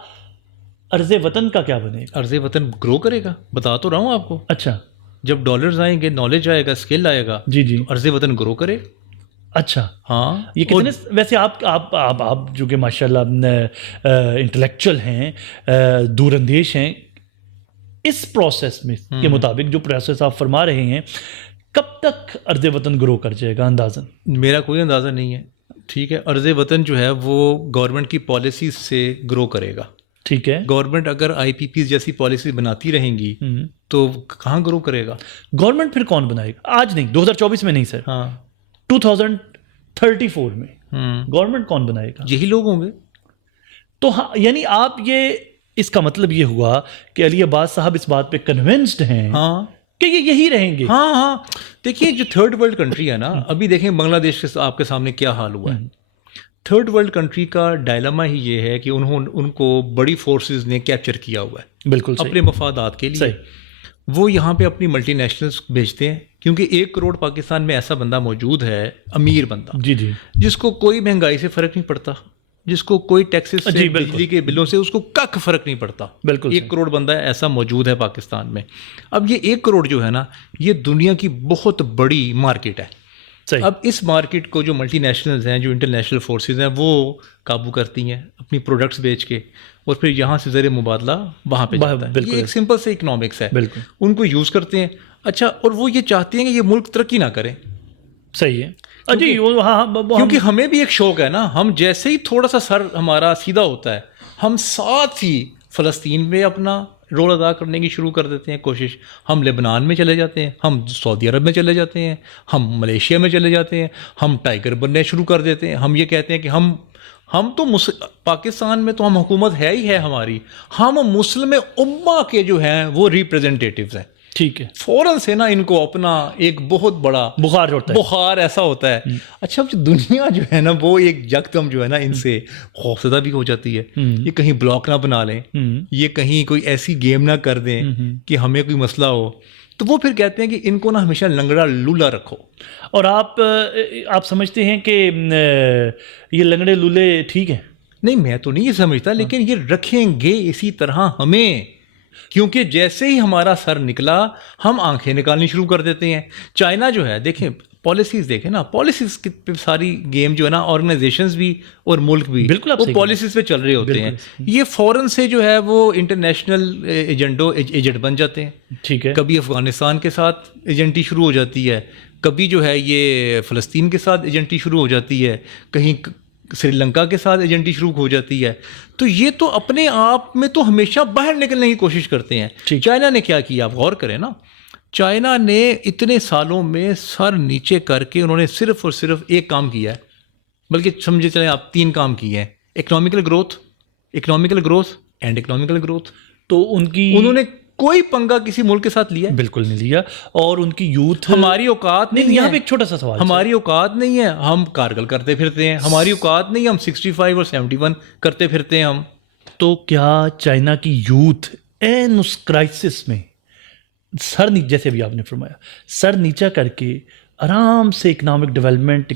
عرض وطن کا کیا بنے گا؟ عرض وطن گرو کرے گا, بتا تو رہا ہوں آپ کو. اچھا, جب ڈالرز آئیں گے, نالج آئے گا, اسکل آئے گا, جی جی, عرض وطن گرو کرے. اچھا ہاں, یہ کتنے ویسے آپ جو کہ ماشاء اللہ انٹلیکچوئل ہیں, دور اندیش ہیں, اس پروسیس میں کے مطابق جو پروسیس آپ فرما رہے ہیں, کب تک عرض وطن گرو کر جائے گا اندازاً؟ میرا کوئی اندازہ نہیں ہے. ٹھیک ہے, عرض وطن جو ہے وہ گورنمنٹ کی پالیسیز سے گرو کرے گا. ٹھیک ہے, گورنمنٹ اگر آئی پی پیز جیسی پالیسی بناتی رہیں گی تو کہاں گرو کرے گا؟ گورنمنٹ پھر کون بنائے گا؟ آج نہیں, 2024 میں نہیں سر, ہاں 2034 میں گورنمنٹ کون بنائے گا؟ یہی لوگ ہوں گے. تو ہاں, یعنی آپ یہ, اس کا مطلب یہ ہوا کہ علی عباس صاحب اس بات پہ کنونسڈ ہیں ہاں کہ یہ یہی رہیں گے. ہاں ہاں, دیکھیے جو تھرڈ ورلڈ کنٹری ہے نا, ابھی دیکھیں بنگلہ دیش کے آپ کے سامنے کیا حال ہوا ہے. تھرڈ ورلڈ کنٹری کا ڈائلما ہی یہ ہے کہ ان کو بڑی فورسز نے کیپچر کیا ہوا ہے بالکل اپنے مفادات کے لیے. وہ یہاں پہ اپنی ملٹی نیشنلز بھیجتے ہیں, کیونکہ 1 کروڑ پاکستان میں ایسا بندہ موجود ہے, امیر بندہ, جی جی, جس کو کوئی مہنگائی سے فرق نہیں پڑتا, جس کو کوئی ٹیکسز سے, بجلی کے بلوں سے اس کو کک فرق نہیں پڑتا. بالکل 1 کروڑ بندہ ایسا موجود ہے پاکستان میں. اب یہ 1 کروڑ جو ہے نا, یہ دنیا کی بہت بڑی مارکیٹ ہے. اب اس مارکیٹ کو جو ملٹی نیشنلز ہیں, جو انٹرنیشنل فورسز ہیں, وہ قابو کرتی ہیں اپنی پروڈکٹس بیچ کے, اور پھر یہاں سے زر مبادلہ وہاں پہ جاتا ہے. یہ ایک سمپل سے اکنامکس ہے, ان کو یوز کرتے ہیں. اچھا, اور وہ یہ چاہتے ہیں کہ یہ ملک ترقی نہ کرے. صحیح ہے جی, کیونکہ ہمیں بھی ایک شوق ہے نا, ہم جیسے ہی تھوڑا سا سر ہمارا سیدھا ہوتا ہے, ہم ساتھ ہی فلسطین میں اپنا رول ادا کرنے کی شروع کر دیتے ہیں کوشش. ہم لبنان میں چلے جاتے ہیں, ہم سعودی عرب میں چلے جاتے ہیں, ہم ملیشیا میں چلے جاتے ہیں, ہم ٹائیگر بننے شروع کر دیتے ہیں. ہم یہ کہتے ہیں کہ ہم تو پاکستان میں تو ہم حکومت ہے ہی ہے ہماری, ہم مسلم امہ کے جو ہیں وہ ریپرزنٹیٹیوز ہیں. ٹھیک ہے, فوراً سے نا ان کو اپنا ایک بہت بڑا بخار ایسا ہوتا ہے. اچھا, دنیا جو ہے نا وہ ایک یکدم جو ہے نا ان سے خوفزدہ بھی ہو جاتی ہے. یہ کہیں بلاک نہ بنا لیں, یہ کہیں کوئی ایسی گیم نہ کر دیں کہ ہمیں کوئی مسئلہ ہو, تو وہ پھر کہتے ہیں کہ ان کو نا ہمیشہ لنگڑا لولا رکھو. اور آپ سمجھتے ہیں کہ یہ لنگڑے لولے ٹھیک ہیں؟ نہیں, میں تو نہیں یہ سمجھتا, لیکن یہ رکھیں گے اسی طرح ہمیں, کیونکہ جیسے ہی ہمارا سر نکلا ہم آنکھیں نکالنی شروع کر دیتے ہیں. چائنا جو ہے, دیکھیں پالیسیز دیکھیں نا, پالیسیز پہ ساری گیم جو ہے نا, آرگنائزیشنز بھی اور ملک بھی وہ پالیسیز پہ چل رہے ہوتے ہیں. یہ فوراً سے جو ہے وہ انٹرنیشنل ایجنٹ بن جاتے ہیں. ٹھیک ہے, کبھی افغانستان کے ساتھ ایجنٹی شروع ہو جاتی ہے, کبھی جو ہے یہ فلسطین کے ساتھ ایجنٹی شروع ہو جاتی ہے, کہیں سری لنکا کے ساتھ ایجنٹی شروع ہو جاتی ہے. تو یہ تو اپنے آپ میں تو ہمیشہ باہر نکلنے کی کوشش کرتے ہیں. چائنا نے کیا کیا, آپ غور کریں نا, چائنا نے اتنے سالوں میں سر نیچے کر کے انہوں نے صرف اور صرف ایک کام کیا ہے, بلکہ سمجھے چلیں آپ 3 کام کیے ہیں, economical growth and economical growth. تو انہوں نے کوئی پنگا کسی ملک کے ساتھ لیا؟ بالکل نہیں لیا. اور ان کی یوتھ, ہماری اوقات نہیں, یہاں پہ ایک چھوٹا سا سوال, ہماری اوقات نہیں ہے, ہم کارگل کرتے پھرتے ہیں. ہماری اوقات نہیں, ہم 65 اور 71 کرتے پھرتے ہیں ہم. تو کیا چائنا کی یوتھ این اس کرائسس میں سر جیسے بھی آپ نے فرمایا سر نیچا کر کے آرام سے economic development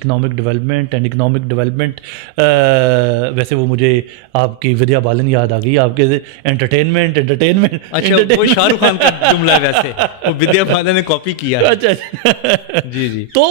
and economic development, ویسے وہ مجھے آپ کی ودیا بالن یاد آ گئی, آپ کے انٹرٹینمنٹ. اچھا, وہ شاہ رخ خان کا جملہ ہے, ویسے وہ ودیا بالن نے کاپی کیا. اچھا جی جی, تو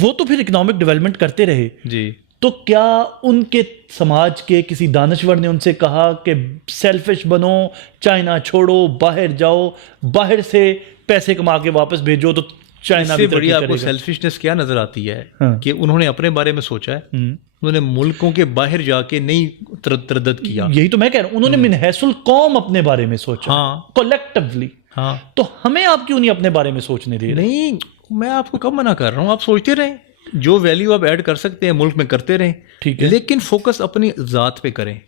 وہ تو پھر اکنامک ڈیولپمنٹ کرتے رہے. جی, تو کیا ان کے سماج کے کسی دانشور نے ان سے کہا کہ سیلفش بنو, چائنا چھوڑو, باہر جاؤ, باہر سے پیسے کما کے واپس بھیجو, تو چائنا بھی بڑی آپ کو سیلفشنس کیا نظر آتی ہے کہ انہوں نے اپنے بارے میں سوچا ہے, انہوں نے ملکوں کے باہر جا کے نہیں تردد کیا. یہی تو میں کہہ رہا ہوں, انہوں نے من حیث القوم اپنے بارے میں سوچا, کولیکٹیولی. ہاں, تو ہمیں آپ کیوں نہیں اپنے بارے میں سوچنے دے رہے؟ نہیں, میں آپ کو کب منع کر رہا ہوں, آپ سوچتے رہیں, جو ویلیو آپ ایڈ کر سکتے ہیں ملک میں کرتے رہیں, ٹھیک ہے, لیکن فوکس اپنی ذات پہ کریں.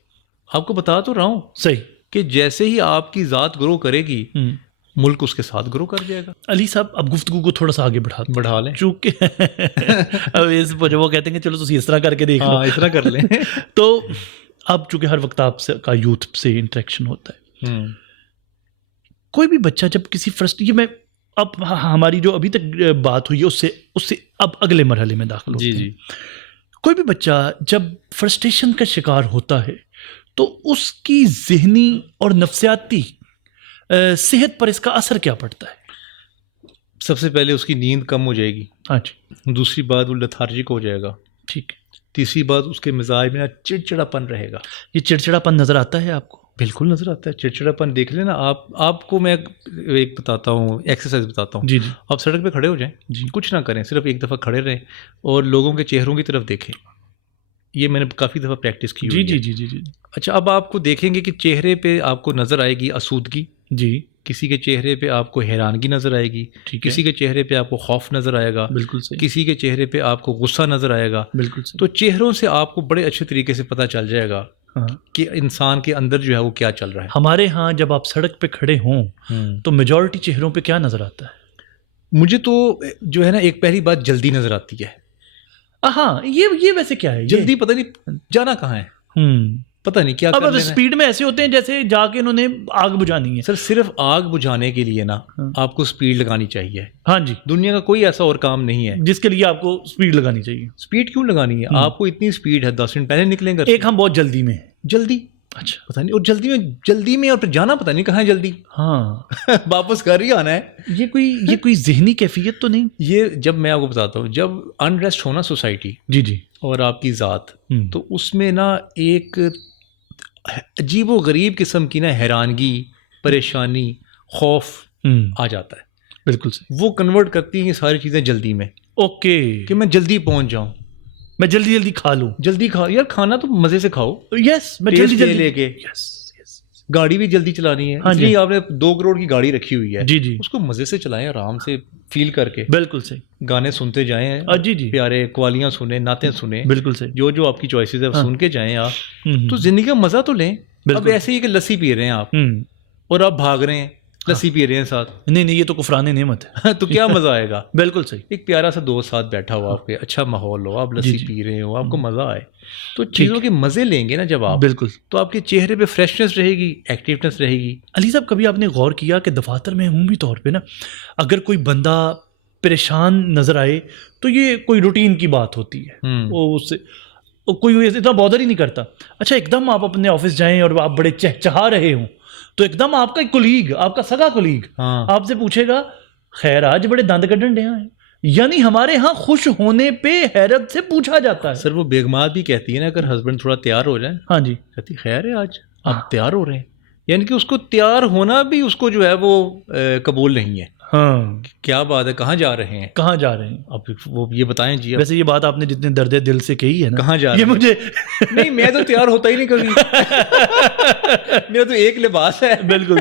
آپ کو بتا تو رہا ہوں صحیح کہ جیسے ہی آپ کی ذات گرو کرے گی, ملک اس کے ساتھ گرو کر جائے گا. علی صاحب, اب گفتگو کو تھوڑا سا آگے بڑھا لیں, چونکہ اب وہ کہتے ہیں کہ چلو تسی اس طرح کر کے دیکھ لو, اس طرح کر لیں. تو اب چونکہ ہر وقت آپ سے کا یوتھ سے انٹریکشن ہوتا ہے، کوئی بھی بچہ جب کسی یہ میں اب ہماری جو ابھی تک بات ہوئی ہے اس سے اب اگلے مرحلے میں داخل ہوتے ہیں. کوئی بھی بچہ جب فرسٹریشن کا شکار ہوتا ہے تو اس کی ذہنی اور نفسیاتی صحت پر اس کا اثر کیا پڑتا ہے؟ سب سے پہلے اس کی نیند کم ہو جائے گی. ہاں جی. دوسری بات وہ لتھارجک ہو جائے گا. ٹھیک. تیسری بات اس کے مزاج میں چڑچڑاپن رہے گا. یہ چڑچڑاپن نظر آتا ہے آپ کو؟ بالکل نظر آتا ہے. چڑچڑاپن دیکھ لینا آپ کو میں ایک بتاتا ہوں، ایکسرسائز بتاتا ہوں. جی جی. آپ سڑک پہ کھڑے ہو جائیں، جی. کچھ نہ کریں، صرف ایک دفعہ کھڑے رہیں اور لوگوں کے چہروں کی طرف دیکھیں. یہ میں نے کافی دفعہ پریکٹس کی ہوئی ہے. جی جی جی جی. اچھا، اب آپ کو دیکھیں گے کہ چہرے پہ آپ کو نظر آئے گی آسودگی. جی. کسی کے چہرے پہ آپ کو حیرانگی نظر آئے گی. کسی کے چہرے پہ آپ کو خوف نظر آئے گا. بالکل صحیح. کسی کے چہرے پہ آپ کو غصہ نظر آئے گا. بالکل صحیح. تو چہروں سے آپ کو بڑے اچھے طریقے سے پتہ چل جائے گا کہ انسان کے اندر جو ہے وہ کیا چل رہا ہے. ہمارے ہاں جب آپ سڑک پہ کھڑے ہوں تو میجورٹی چہروں پہ کیا نظر آتا ہے؟ مجھے تو جو ہے نا، ایک پہلی بات جلدی نظر آتی ہے. ہاں، یہ ویسے کیا ہے؟ جلدی پتہ نہیں جانا کہاں ہے، پتہ نہیں کیا اب اسپیڈ میں ایسے ہوتے ہیں جیسے جا کے انہوں نے آگ بجھانی ہے. سر صرف آگ بجھانے کے لیے نا آپ کو اسپیڈ لگانی چاہیے. ہاں جی. دنیا کا کوئی ایسا اور کام نہیں ہے جس کے لیے آپ کو اسپیڈ لگانی چاہیے. اسپیڈ کیوں لگانی ہے؟ آپ کو اتنی اسپیڈ ہے، 10 منٹ پہلے نکلیں گے. ایک ہم بہت جلدی میں ہیں. جلدی؟ اچھا. پتہ نہیں. اور جلدی میں اور پھر جانا پتہ نہیں کہاں ہے جلدی. ہاں. واپس گھر ہی آنا ہے. یہ کوئی ذہنی کیفیت تو نہیں؟ یہ جب میں آپ کو بتاتا ہوں، جب انریسٹ ہونا سوسائٹی جی جی اور آپ کی ذات، تو اس میں نا ایک عجیب و غریب قسم کی نا حیرانگی، پریشانی، خوف آ جاتا ہے. بالکل صحیح. وہ کنورٹ کرتی ہیں یہ ساری چیزیں جلدی میں. اوکے. کہ میں جلدی پہنچ جاؤں، میں جلدی کھا لوں. جلدی کھاؤ یار، کھانا تو مزے سے کھاؤ. یس. میں جلدی لے کے. گاڑی بھی جلدی چلانی ہے، اس لیے آپ نے 2 کروڑ کی گاڑی رکھی ہوئی ہے. جی جی. اس کو مزے سے چلائیں، آرام سے فیل کر کے. بالکل صحیح. گانے سنتے جائیں. جی جی. پیارے قوالیاں سنیں، نعتیں سنیں. بالکل صحیح. جو آپ کی چوائسیز ہے سن کے جائیں آپ. تو زندگی کا مزہ تو لیں. اب ایسے ہی کہ لسی پی رہے ہیں آپ اور آپ بھاگ رہے ہیں، لسی پی رہے ہیں ساتھ. نہیں، یہ تو کفران نعمت ہے. تو کیا مزہ آئے گا؟ بالکل صحیح. ایک پیارا سا دوست ساتھ بیٹھا ہوا، آپ کے اچھا ماحول ہو، آپ لسی پی رہے ہو، آپ کو مزہ آئے. تو چیزوں کے مزے لیں گے نا جب آپ، بالکل، تو آپ کے چہرے پہ فریشنس رہے گی، ایکٹیونیس رہے گی. علی صاحب، کبھی آپ نے غور کیا کہ دفاتر میں عمومی طور پہ نا اگر کوئی بندہ پریشان نظر آئے تو یہ کوئی روٹین کی بات ہوتی ہے، وہ اس سے کوئی اتنا بادر ہی نہیں کرتا. اچھا، ایک دم آپ اپنے آفس جائیں اور آپ بڑے چہچہا رہے ہوں تو ایک دم آپ کا کولیگ، آپ کا سگا کولیگ آپ سے پوچھے گا، خیر آج بڑے دند کڈن ڈے ہیں. یعنی ہمارے ہاں خوش ہونے پہ حیرت سے پوچھا جاتا ہے. سر وہ بیگمات بھی کہتی ہے نا، اگر ہسبینڈ تھوڑا تیار ہو جائے، ہاں جی، کہتی خیر ہے آج آپ تیار ہو رہے ہیں. یعنی کہ اس کو تیار ہونا بھی اس کو جو ہے وہ قبول نہیں ہے. ہاں، کیا بات ہے، کہاں جا رہے ہیں؟ اب وہ یہ بتائیں جی. ویسے یہ بات آپ نے جتنے درد دل سے کہی ہے نا، کہاں جا رہے ہیں؟ مجھے نہیں، میں تو تیار ہوتا ہی نہیں کبھی. میرا تو ایک لباس ہے. بالکل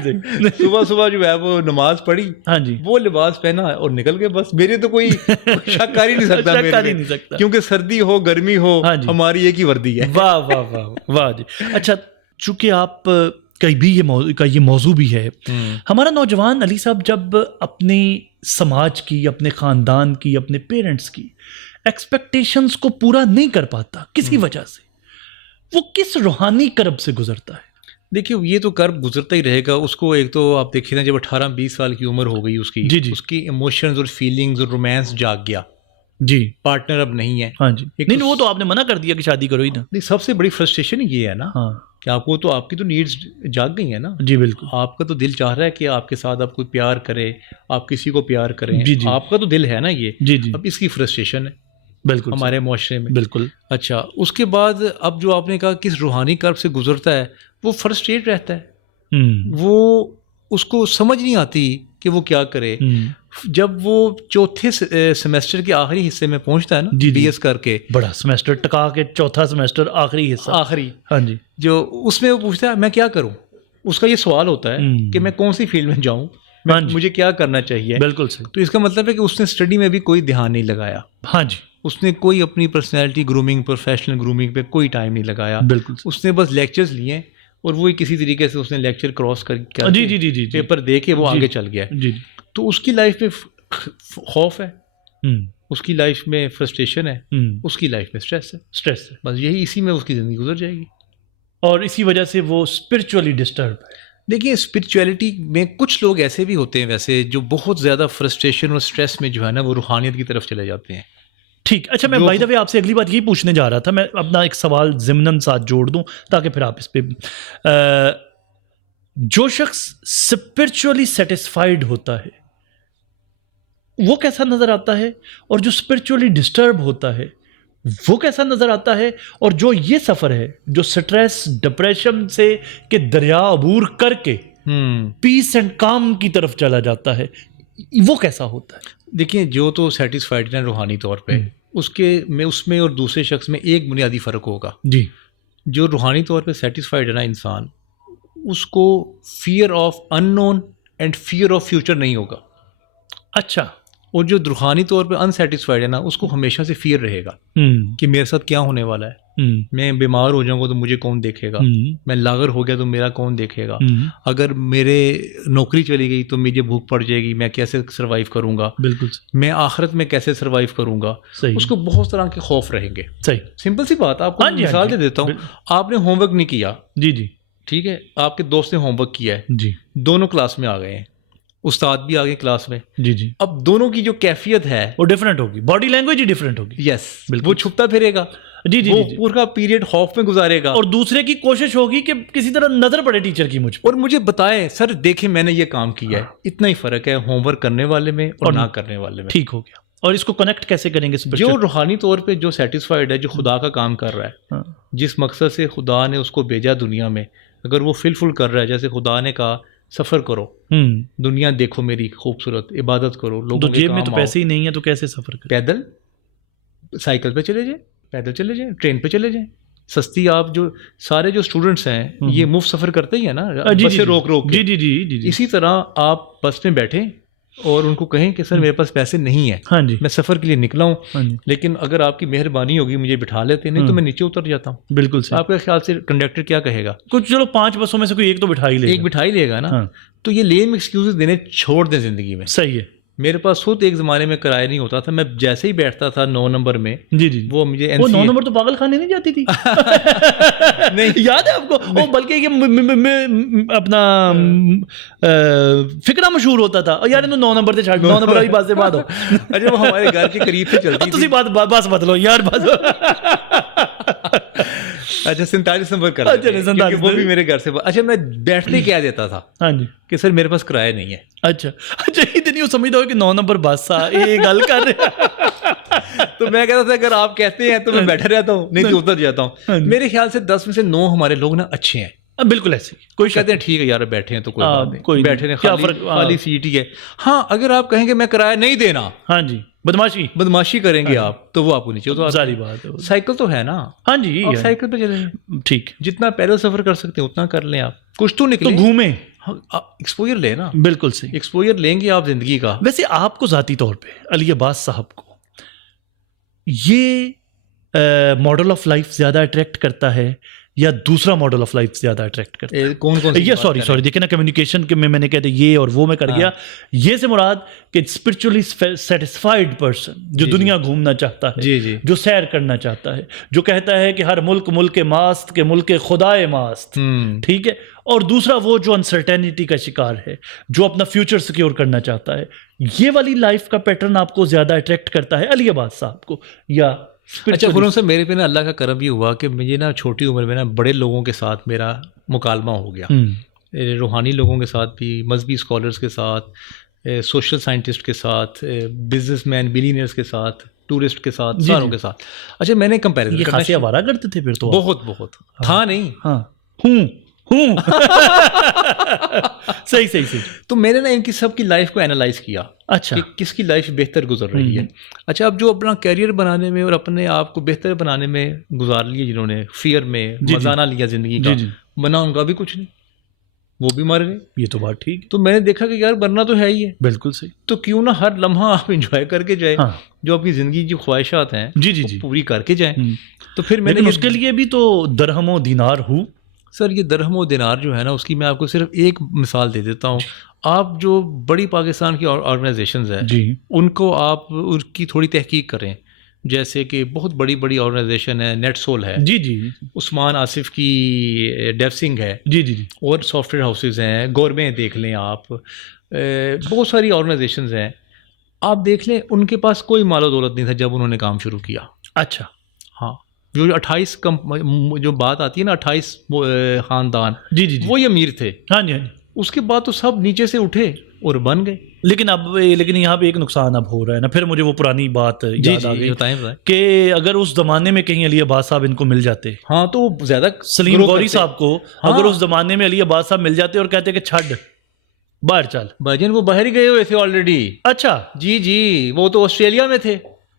صبح جو ہے وہ نماز پڑھی، ہاں جی، وہ لباس پہنا اور نکل گئے. بس میرے تو کوئی شک کر ہی نہیں سکتا، کیونکہ سردی ہو گرمی ہو ہماری ایک ہی وردی ہے. واہ واہ واہ واہ جی. اچھا، چونکہ آپ یہ موضوع بھی ہے، ہمارا نوجوان علی صاحب جب اپنی سماج کی، اپنے خاندان کی، اپنے پیرنٹس کی ایکسپیکٹیشنز کو پورا نہیں کر پاتا کسی وجہ سے، وہ کس روحانی کرب سے گزرتا ہے؟ دیکھیے، یہ تو کرب گزرتا ہی رہے گا. اس کو ایک تو آپ دیکھیں نا، جب 18-20 سال کی عمر ہو گئی اس کی، اس کی ایموشنز اور فیلنگز اور رومانس جاگ گیا. جی، پارٹنر اب نہیں ہے. ہاں جی. نہیں، وہ تو آپ نے منع کر دیا کہ شادی کرو ہی نا. سب سے بڑی فرسٹریشن یہ ہے نا کہ آپ کی تو نیڈز جاگ گئی ہیں نا. جی بالکل. آپ کا تو دل چاہ رہا ہے کہ آپ کے ساتھ آپ کوئی پیار کرے، آپ کسی کو پیار کریں. آپ کا تو دل ہے نا یہ. جی جی. اب اس کی فرسٹریشن ہے بالکل ہمارے معاشرے میں. بالکل. اچھا، اس کے بعد اب جو آپ نے کہا کس روحانی کرب سے گزرتا ہے، وہ فرسٹریٹ رہتا ہے. وہ اس کو سمجھ نہیں آتی کہ وہ کیا کرے. جب وہ چوتھے سیمسٹر کے آخری حصے میں پہنچتا ہے نا، بی ایس کر کے، بڑا سیمسٹر ٹکا کے، چوتھا سیمسٹر آخری حصہ، آخری، ہاں جی، جو اس میں وہ پوچھتا ہے میں کیا کروں. اس کا یہ سوال ہوتا ہے کہ میں کون سی فیلڈ میں جاؤں، مجھے کیا کرنا چاہیے. بالکل صحیح. تو اس کا مطلب ہے کہ اس نے اسٹڈی میں بھی کوئی دھیان نہیں لگایا. ہاں جی. اس نے کوئی اپنی پرسنالٹی گرومنگ، پروفیشنل گرومنگ پہ کوئی ٹائم نہیں لگایا. بالکل. اس نے بس لیکچرز لیے اور وہی کسی طریقے سے اس نے لیکچر کراس کر کے پیپر دے کے وہ آگے چل گیا. تو اس کی لائف میں خوف ہے، اس کی لائف میں فرسٹریشن ہے، اس کی لائف میں اسٹریس ہے. بس یہی، اسی میں اس کی زندگی گزر جائے گی. اور اسی وجہ سے وہ اسپرچولی ڈسٹرب ہے. دیکھیے اسپرچویلٹی میں کچھ لوگ ایسے بھی ہوتے ہیں ویسے جو بہت زیادہ فرسٹریشن اور اسٹریس میں جو ہے نا وہ روحانیت کی طرف چلے جاتے ہیں. ٹھیک. اچھا میں بائی دا وے آپ سے اگلی بات یہی پوچھنے جا رہا تھا, میں اپنا ایک سوال ضمناً ساتھ جوڑ دوں تاکہ پھر آپ اس پہ جو شخص اسپرچولی سیٹسفائیڈ ہوتا ہے وہ کیسا نظر آتا ہے, اور جو اسپرچولی ڈسٹرب ہوتا ہے وہ کیسا نظر آتا ہے, اور جو یہ سفر ہے جو سٹریس ڈپریشن سے کہ دریا عبور کر کے پیس اینڈ کام کی طرف چلا جاتا ہے وہ کیسا ہوتا ہے؟ دیکھیں جو تو سیٹسفائڈ ہے روحانی طور پہ اس میں اور دوسرے شخص میں ایک بنیادی فرق ہوگا. جی. جو روحانی طور پہ سیٹسفائڈ ہے نا انسان, اس کو fear of unknown and fear of future نہیں ہوگا. اچھا. اور جو روحانی طور پہ انسیٹسفائڈ ہے نا اس کو ہمیشہ سے فیئر رہے گا کہ میرے ساتھ کیا ہونے والا ہے, میں بیمار ہو جاؤں گا تو مجھے کون دیکھے گا, میں لاغر ہو گیا تو میرا کون دیکھے گا, اگر میرے نوکری چلی گئی تو مجھے بھوک پڑ جائے گی, میں کیسے سروائیو کروں گا, بالکل میں آخرت میں کیسے سروائیو کروں گا. اس کو بہت طرح کے خوف رہیں گے. صحیح. سمپل سی بات, آپ کو مثال دے دیتا ہوں. آپ نے ہوم ورک نہیں کیا, جی جی ٹھیک ہے, آپ کے دوست نے ہوم ورک کیا ہے, جی, دونوں کلاس میں آ گئے ہیں, استاد بھی آگے کلاس میں, جی جی, اب دونوں کی جو کیفیت ہے وہ ڈفرینٹ ہوگی, باڈی لینگویج ہی ڈفرینٹ ہوگی. یس, وہ چھپتا پھرے گا, جی جی, وہ پورا پیریڈ خوف میں گزارے گا, اور دوسرے کی کوشش ہوگی کہ کسی طرح نظر پڑے ٹیچر کی مجھ پر, اور مجھے بتائے سر دیکھیں میں نے یہ کام کیا ہے. اتنا ہی فرق ہے ہوم ورک کرنے والے میں اور نہ کرنے والے میں. ٹھیک ہو گیا. اور اس کو کنیکٹ کیسے کریں گے؟ جو روحانی طور پہ جو سیٹسفائڈ ہے, جو خدا کا کام کر رہا ہے, جس مقصد سے خدا نے اس کو بھیجا دنیا میں, اگر وہ فل کر رہا ہے, جیسے خدا نے کہا سفر کرو, دنیا دیکھو میری خوبصورت, عبادت کرو, لوگوں کے جیب میں تو پیسے ہی نہیں ہے تو کیسے سفر کریں؟ پیدل, سائیکل پہ چلے جائیں, پیدل چلے جائیں, ٹرین پہ چلے جائیں, سستی. آپ جو سارے جو اسٹوڈنٹس ہیں یہ مفت سفر کرتے ہی ہیں نا, بس سے روک روک کے. جی جی جی. اسی طرح آپ بس میں بیٹھیں اور ان کو کہیں کہ سر میرے پاس پیسے نہیں ہیں, ہاں جی, میں سفر کے لیے نکلا ہوں, لیکن اگر آپ کی مہربانی ہوگی مجھے بٹھا لیتے, نہیں تو میں نیچے اتر جاتا ہوں. بالکل. آپ کے خیال سے کنڈکٹر کیا کہے گا؟ کچھ چلو 5 بسوں میں سے کوئی ایک تو بٹھا ہی لے گا, ایک بٹھا ہی لے گا نا. تو یہ لیم ایکسکیوز دینے چھوڑ دیں زندگی میں. صحیح ہے. میرے پاس خود ایک زمانے میں کرایہ نہیں ہوتا تھا, میں جیسے ہی بیٹھتا تھا 9 نمبر میں, جی جی, وہ مجھے 9 نمبر تو پاگل خانے نہیں جاتی تھی نہیں یاد ہے آپ کو؟ وہ بلکہ یہ اپنا فکرہ مشہور ہوتا تھا, یار 9 نمبر سے 9 نمبر والی بات سے بات ہو. اچھا وہ ہمارے گھر کے قریب سے چلتی تھی بس بدلو یار, بس. اچھا 47 نمبر کر لیتے, وہ بھی میرے گھر سے. اچھا میں بیٹھتے کیا دیتا تھا, ہاں جی, کہ سر میرے پاس کرایہ نہیں ہے. اچھا اتنی وہ سمجھتا ہو کہ 9 نمبر بس یہ گل کر رہے تو میں کہتا تھا اگر آپ کہتے ہیں تو میں بیٹھا رہتا ہوں, نہیں تو اتر جاتا ہوں. میرے خیال سے 10 میں سے 9 ہمارے لوگ نا اچھے ہیں. بالکل ایسے کوئی کہتے ہیں ٹھیک ہے یار بیٹھے ہیں تو کوئی بات نہیں, بیٹھے ہیں, خالی سیٹ ہی ہے. ہاں اگر آپ کہیں کہ میں کرایہ نہیں دینا, ہاں جی, بدماشی کریں گے آپ, تو وہ آپ کو نیچے اتار. ساری بات ہے. سائیکل تو ہے نا, ہاں جی, سائیکل پہ چلیں. ٹھیک, جتنا پیدل سفر کر سکتے ہیں اتنا کر لیں. آپ کچھ تو نکلیں, گھومیں, ایکسپوئر لیں نا. بالکل صحیح, ایکسپوئر لیں گے آپ زندگی کا. ویسے آپ کو ذاتی طور پہ علی عباس صاحب کو یہ ماڈل آف لائف زیادہ اٹریکٹ کرتا ہے یا دوسرا ماڈل آف لائف زیادہ اٹریکٹ کرتا ہے؟ کون یہ سوری دیکھیں نا, کمیونیکیشن کے میں نے کہا تھا یہ اور وہ میں کر گیا. یہ سے مراد کہ اسپرچولی سیٹسفائڈ پرسن جو دنیا گھومنا چاہتا ہے, جو سیر کرنا چاہتا ہے, جو کہتا ہے کہ ہر ملک ماست کے ملک خدائے ماست, ٹھیک ہے. اور دوسرا وہ جو انسرٹینٹی کا شکار ہے, جو اپنا فیوچر سیکیور کرنا چاہتا ہے. یہ والی لائف کا پیٹرن آپ کو زیادہ اٹریکٹ کرتا ہے علی عباس صاحب کو یا؟ اچھا خلون سے میرے پہ نا اللہ کا کرم یہ ہوا کہ مجھے نا چھوٹی عمر میں نا بڑے لوگوں کے ساتھ میرا مکالمہ ہو گیا, روحانی لوگوں کے ساتھ بھی, مذہبی اسکالرس کے ساتھ, سوشل سائنٹسٹ کے ساتھ, بزنس مین بلینئرس کے ساتھ, ٹورسٹ کے ساتھ, ساروں کے ساتھ. اچھا میں نے کمپیریزن یہ خاصی آوارہ کرتے تھے پھر تو, بہت تھا نہیں, ہاں صحیح. تو میں نے نا ان کی سب کی لائف کو اینالائز کیا. اچھا, کس کی لائف بہتر گزر رہی ہے. اچھا اب جو اپنا کیریئر بنانے میں اور اپنے آپ کو بہتر بنانے میں گزار لیے, جنہوں نے فیئر میں مزہ نہ لیا زندگی کا, بنا ان کا بھی کچھ نہیں, وہ بھی مر گئے. یہ تو بات ٹھیک. تو میں نے دیکھا کہ یار مرنا تو ہے ہی ہے. بالکل صحیح. تو کیوں نہ ہر لمحہ آپ انجوائے کر کے جائیں, جو اپنی زندگی کی خواہشات ہیں پوری کر کے جائیں. تو پھر میں نے اس کے لیے بھی تو درہم و دینار ہوں. سر یہ درہم و دینار جو ہے نا, اس کی میں آپ کو صرف ایک مثال دے دیتا ہوں. آپ جو بڑی پاکستان کی آرگنائزیشنز ہیں, ان کو آپ ان کی تھوڑی تحقیق کریں. جیسے کہ بہت بڑی بڑی آرگنائزیشن ہے, نیٹ سول ہے, جی جی, عثمان آصف کی ڈیفسنگ ہے, جی جی جی, اور سافٹ ویئر ہاؤسز ہیں, گورمے دیکھ لیں آپ, بہت ساری آرگنائزیشنز ہیں, آپ دیکھ لیں ان کے پاس کوئی مال و دولت نہیں تھا جب انہوں نے کام شروع کیا. اچھا, ہاں, جو 28 جو بات آتی ہے نا 28 خاندان, جی جی جی, وہ یہ امیر تھے. ہاں جی ہاں جی, اس کے بعد تو سب نیچے سے اٹھے اور بن گئے. لیکن یہاں پہ ایک نقصان اب ہو رہا ہے نا, پھر مجھے وہ پرانی بات یاد آ گئی بتائیں کہ اگر اس زمانے میں کہیں علی عباس صاحب ان کو مل جاتے, ہاں تو وہ زیادہ سلیم غوری صاحب کو اگر ہاں. اس زمانے میں علی عباس صاحب مل جاتے اور کہتے کہ چھڈ باہر چل, بھجن وہ باہر ہی گئے ہوئے تھے آلریڈی. اچھا جی جی, وہ تو آسٹریلیا میں تھے,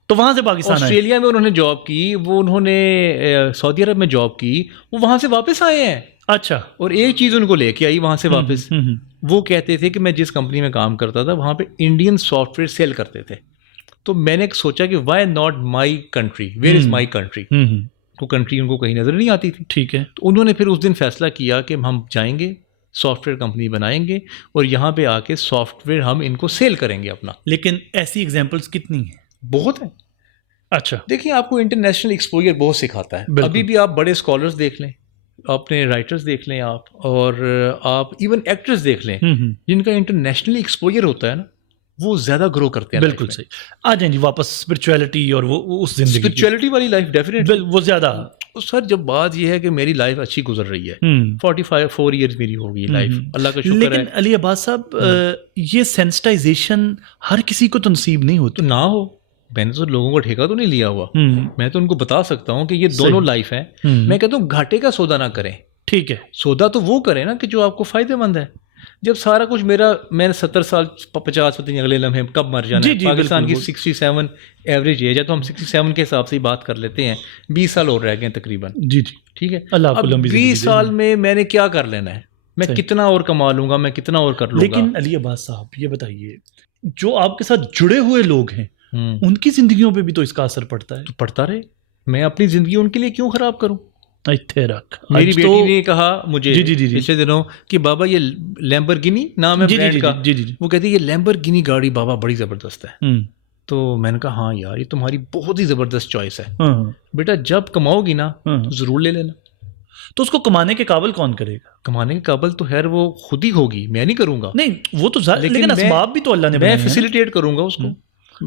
تو وہاں سے پاکستان آئے. آسٹریلیا میں انہوں نے جاب کی, وہ انہوں نے سعودی عرب میں جاب کی, وہ وہاں سے واپس آئے ہیں. اچھا, اور ایک چیز ان کو لے کے آئی وہاں سے واپس, ہم, وہ کہتے تھے کہ میں جس کمپنی میں کام کرتا تھا وہاں پہ انڈین سافٹ ویئر سیل کرتے تھے. تو میں نے سوچا کہ why not my country, where is my country. وہ کنٹری ان کو کہیں نظر نہیں آتی تھی. ٹھیک ہے, تو انہوں نے پھر اس دن فیصلہ کیا کہ ہم جائیں گے, سافٹ ویئر کمپنی بنائیں گے اور یہاں پہ آ کے سافٹ ویئر ہم ان کو سیل کریں گے اپنا. لیکن ایسی ایگزامپلس کتنی ہیں؟ بہت ہیں. اچھا, دیکھیں آپ کو انٹرنیشنل ایکسپوجر بہت سکھاتا ہے. ابھی بھی آپ بڑے اسکالرس دیکھ لیں, اپنے رائٹرز دیکھ لیں آپ, اور آپ ایون ایکٹرز دیکھ لیں جن کا انٹرنیشنلی ایکسپوجر ہوتا ہے نا, وہ زیادہ گرو کرتے ہیں. بالکل صحیح. آ جائیں جی واپس اسپرچویلٹی اور وہ اس زندگی, اسپرچویلٹی والی لائف ڈیفینیٹلی وہ زیادہ. سر جب بات یہ ہے کہ میری لائف اچھی گزر رہی ہے, 4 ایئرز میری ہو گئی لائف, اللہ کا شکر ہے. لیکن علی عباس صاحب یہ سینسٹائزیشن ہر کسی کو تو نصیب نہیں ہوتی. تو نہ ہو, میں نے تو لوگوں کو ٹھیکہ تو نہیں لیا ہوا, میں تو ان کو بتا سکتا ہوں کہ یہ دونوں لائف ہیں. میں کہتا ہوں گھاٹے کا سودا نہ کریں. ٹھیک ہے, سودا تو وہ کریں نا کہ جو آپ کو فائدہ مند ہے. جب سارا کچھ میں نے 70 سال 50 پتہ نہیں اگلے لمحے کب مر جانا ہے. پاکستان کی 67 ایوریج ایج ہے, تو ہم 67 کے حساب سے ہی بات کر لیتے ہیں, 20 سال اور رہ گئے تقریباً. جی جی, ٹھیک ہے. اللہ اب 20 سال میں نے کیا کر لینا ہے, میں کتنا اور کما لوں گا, میں کتنا اور کر لوں گا. لیکن علی عباس صاحب یہ بتائیے, جو آپ کے ساتھ جڑے ہوئے لوگ ہیں ان کی زندگیوں پہ بھی تو اس کا اثر پڑتا ہے. تو پڑتا رہے, میں اپنی زندگی ان کے لیے کیوں خراب کروں. میری بیٹی نے کہا مجھے پچھلے دنوں کہ بابا یہ لیمبرگینی نام ہے برانڈ کا, وہ کہتی ہے یہ لیمبرگینی گاڑی بابا بڑی زبردست ہے. تو میں نے کہا ہاں یار یہ تمہاری بہت ہی زبردست چوائس ہے, بیٹا جب کماؤ گی نا تو ضرور لے لینا. تو اس کو کمانے کے قابل کون کرے گا؟ کمانے کے قابل تو خیر وہ خود ہی ہوگی, میں نہیں کروں گا. نہیں وہ تو لیکن اسباب بھی تو اللہ نے میں فیسیلیٹیٹ کروں گا اس کو.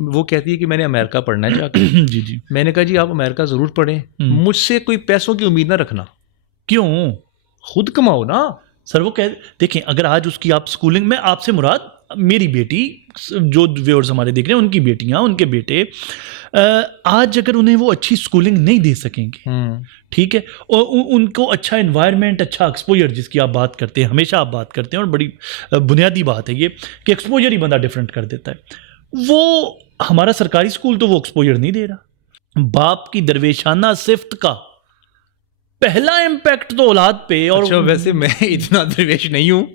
وہ کہتی ہے کہ میں نے امریکہ پڑھنا ہے جا کے. جی جی, میں نے کہا جی آپ امریکہ ضرور پڑھیں, مجھ سے کوئی پیسوں کی امید نہ رکھنا. کیوں؟ خود کماؤ نا. سر وہ دیکھیں, اگر آج اس کی آپ اسکولنگ میں, آپ سے مراد میری بیٹی, جو ویورز ہمارے دیکھ رہے ہیں ان کی بیٹیاں, ان کے بیٹے, آج اگر انہیں وہ اچھی اسکولنگ نہیں دے سکیں گے, ٹھیک ہے, اور ان کو اچھا انوائرمنٹ, اچھا ایکسپوجر جس کی آپ بات کرتے ہیں, ہمیشہ آپ بات کرتے ہیں, اور بڑی بنیادی بات ہے یہ کہ ایکسپوجر ہی بندہ ڈفرینٹ کر دیتا ہے. وہ ہمارا سرکاری اسکول تو وہ ایکسپوجر نہیں دے رہا. باپ کی درویشانہ صفت کا پہلا امپیکٹ تو اولاد پہ. اور ویسے میں اتنا درویش نہیں ہوں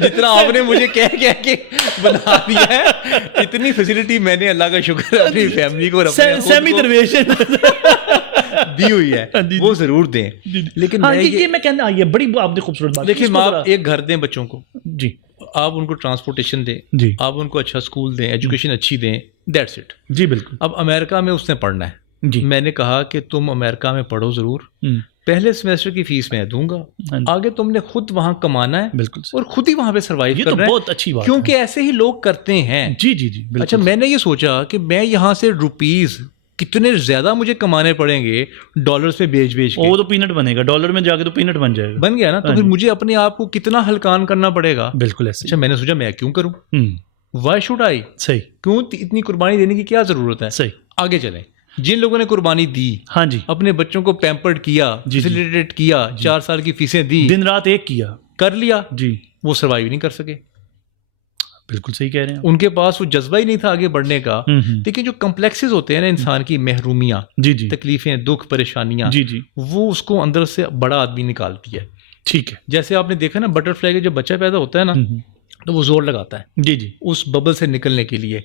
جتنا آپ نے مجھے کہہ کے بنا دیا ہے. اتنی فیسلٹی میں نے اللہ کا شکر اپنی فیملی کو سیمی درویش دی ہوئی ہے, وہ ضرور دیں. لیکن میں کہنا یہ بڑی آپ نے خوبصورت بات. دیکھیں آپ ایک گھر دیں بچوں کو, جی, آپ ان کو ٹرانسپورٹیشن دیں, جی, آپ ان کو اچھا اسکول دیں, ایجوکیشن اچھی دیں, دیٹس اٹ. جی بالکل. اب امریکہ میں اس نے پڑھنا ہے, جی, میں نے کہا کہ تم امریکہ میں پڑھو ضرور, پہلے سیمیسٹر کی فیس میں دوں گا, آگے تم نے خود وہاں کمانا ہے, بالکل, اور خود ہی وہاں پہ سروائیو کرنا ہے. بہت اچھی بات, کیونکہ ایسے ہی لوگ کرتے ہیں. جی جی جی. اچھا میں نے یہ سوچا کہ میں یہاں سے روپیز کتنے زیادہ مجھے کمانے پڑیں گے ڈالرز پہ بیچ کے, وہ تو پینٹ بنے گا, ڈالر میں جا کے تو پینٹ بن جائے گا. بن گیا نا, تو پھر مجھے اپنے آپ کو کتنا ہلکان کرنا پڑے گا. بالکل ایسے. اچھا میں نے سوچا میں کیوں کروں, وائی شوڈ آئی. صحیح, کیوں اتنی قربانی دینے کی کیا ضرورت ہے. صحیح. آگے چلیں. جن لوگوں نے قربانی دی, ہاں جی, اپنے بچوں کو پیمپرڈ کیا, فیسیلیٹیٹ کیا, 4 سال کی فیسیں دی, دن رات ایک کیا, کر لیا, جی, وہ سروائیو نہیں کر سکے. بالکل صحیح کہہ رہے ہیں, ان کے پاس وہ جذبہ ہی نہیں تھا آگے بڑھنے کا. لیکن جو کمپلیکسز ہوتے ہیں نا انسان کی, محرومیاں, جی جی, تکلیفیں, دکھ, پریشانیاں, جی جی, وہ اس کو اندر سے بڑا آدمی نکالتی ہے. ٹھیک ہے. جیسے آپ نے دیکھا نا بٹر فلائی کا جب بچہ پیدا ہوتا ہے نا, تو وہ زور لگاتا ہے, جی جی, اس ببل سے نکلنے کے لیے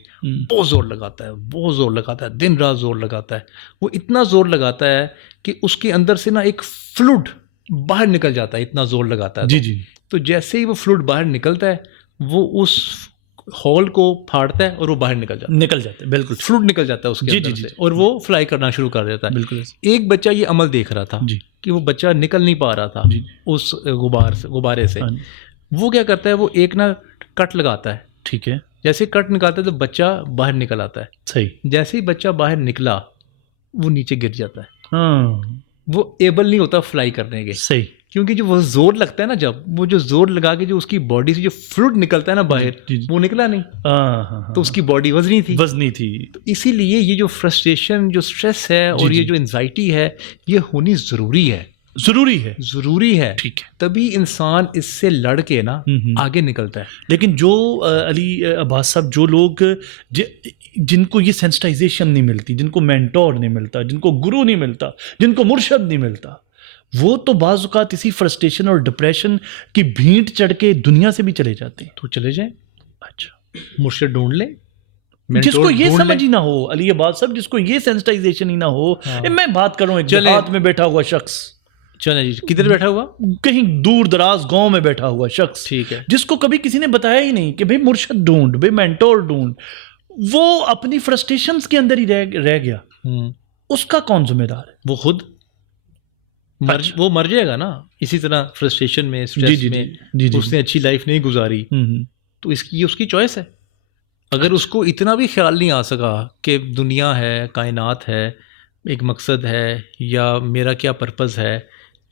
بہت زور لگاتا ہے, بہت زور لگاتا ہے, دن رات زور لگاتا ہے. وہ اتنا زور لگاتا ہے کہ اس کے اندر سے نا ایک فلوڈ باہر نکل جاتا ہے, اتنا زور لگاتا ہے. جی جی, تو جیسے ہی وہ فلوڈ باہر نکلتا ہے, وہ اس ہال کو پھاڑتا ہے اور وہ باہر نکل جاتا ہے، بالکل فلوٹ نکل جاتا ہے اس کے اندر سے، اور وہ فلائی کرنا شروع کر دیتا ہے. بالکل. ایک بچہ یہ عمل دیکھ رہا تھا کہ وہ بچہ نکل نہیں پا رہا تھا اس غبارے سے. وہ کیا کرتا ہے، وہ ایک نا کٹ لگاتا ہے. ٹھیک ہے. جیسے کٹ نکالتا ہے تو بچہ باہر نکل آتا ہے. صحیح. جیسے ہی بچہ باہر نکلا وہ نیچے گر جاتا ہے. ہاں. وہ ایبل نہیں ہوتا فلائی کرنے کے. صحیح. کیونکہ جو وہ زور لگتا ہے نا، جب وہ جو زور لگا کے جو اس کی باڈی سے جو فلوئڈ نکلتا ہے نا باہر، وہ نکلا نہیں. تو اس کی باڈی وزنی تھی. تو اسی لیے یہ جو فرسٹریشن، جو اسٹریس ہے اور یہ جو انزائٹی ہے، یہ ہونی ضروری ہے. ٹھیک ہے. تبھی انسان اس سے لڑ کے نا آگے نکلتا ہے. لیکن جو علی عباس صاحب، جو لوگ جن کو یہ سینسٹائزیشن نہیں ملتی، جن کو مینٹور نہیں ملتا، جن کو گرو نہیں ملتا، جن کو مرشد نہیں ملتا، وہ تو بعض اوقات اسی فرسٹریشن اور ڈپریشن کی بھینٹ چڑھ کے دنیا سے بھی چلے جاتے ہیں. تو چلے جائیں. اچھا. مرشد ڈھونڈ لیں جس کو یہ سمجھ ہی نہ ہو، علی عباس صاحب، جس کو یہ سینسٹائزیشن ہی نہ ہو. میں بات کروں ایک دیہات میں بیٹھا ہوا شخص، چلیں جی، کدھر بیٹھا ہوا؟ کہیں دور دراز گاؤں میں بیٹھا ہوا شخص، ٹھیک ہے، جس کو کبھی کسی نے بتایا ہی نہیں کہ بھئی مرشد ڈھونڈ، بھئی مینٹور ڈھونڈ. وہ اپنی فرسٹریشنز کے اندر ہی رہ گیا. اس کا کون ذمہ دار ہے؟ وہ خود وہ مر جائے گا نا اسی طرح فرسٹریشن میں، اسٹریس میں. اس نے اچھی لائف نہیں گزاری تو اس کی چوائس ہے. اگر اس کو اتنا بھی خیال نہیں آ سکا کہ دنیا ہے، کائنات ہے، ایک مقصد ہے، یا میرا کیا پرپز ہے،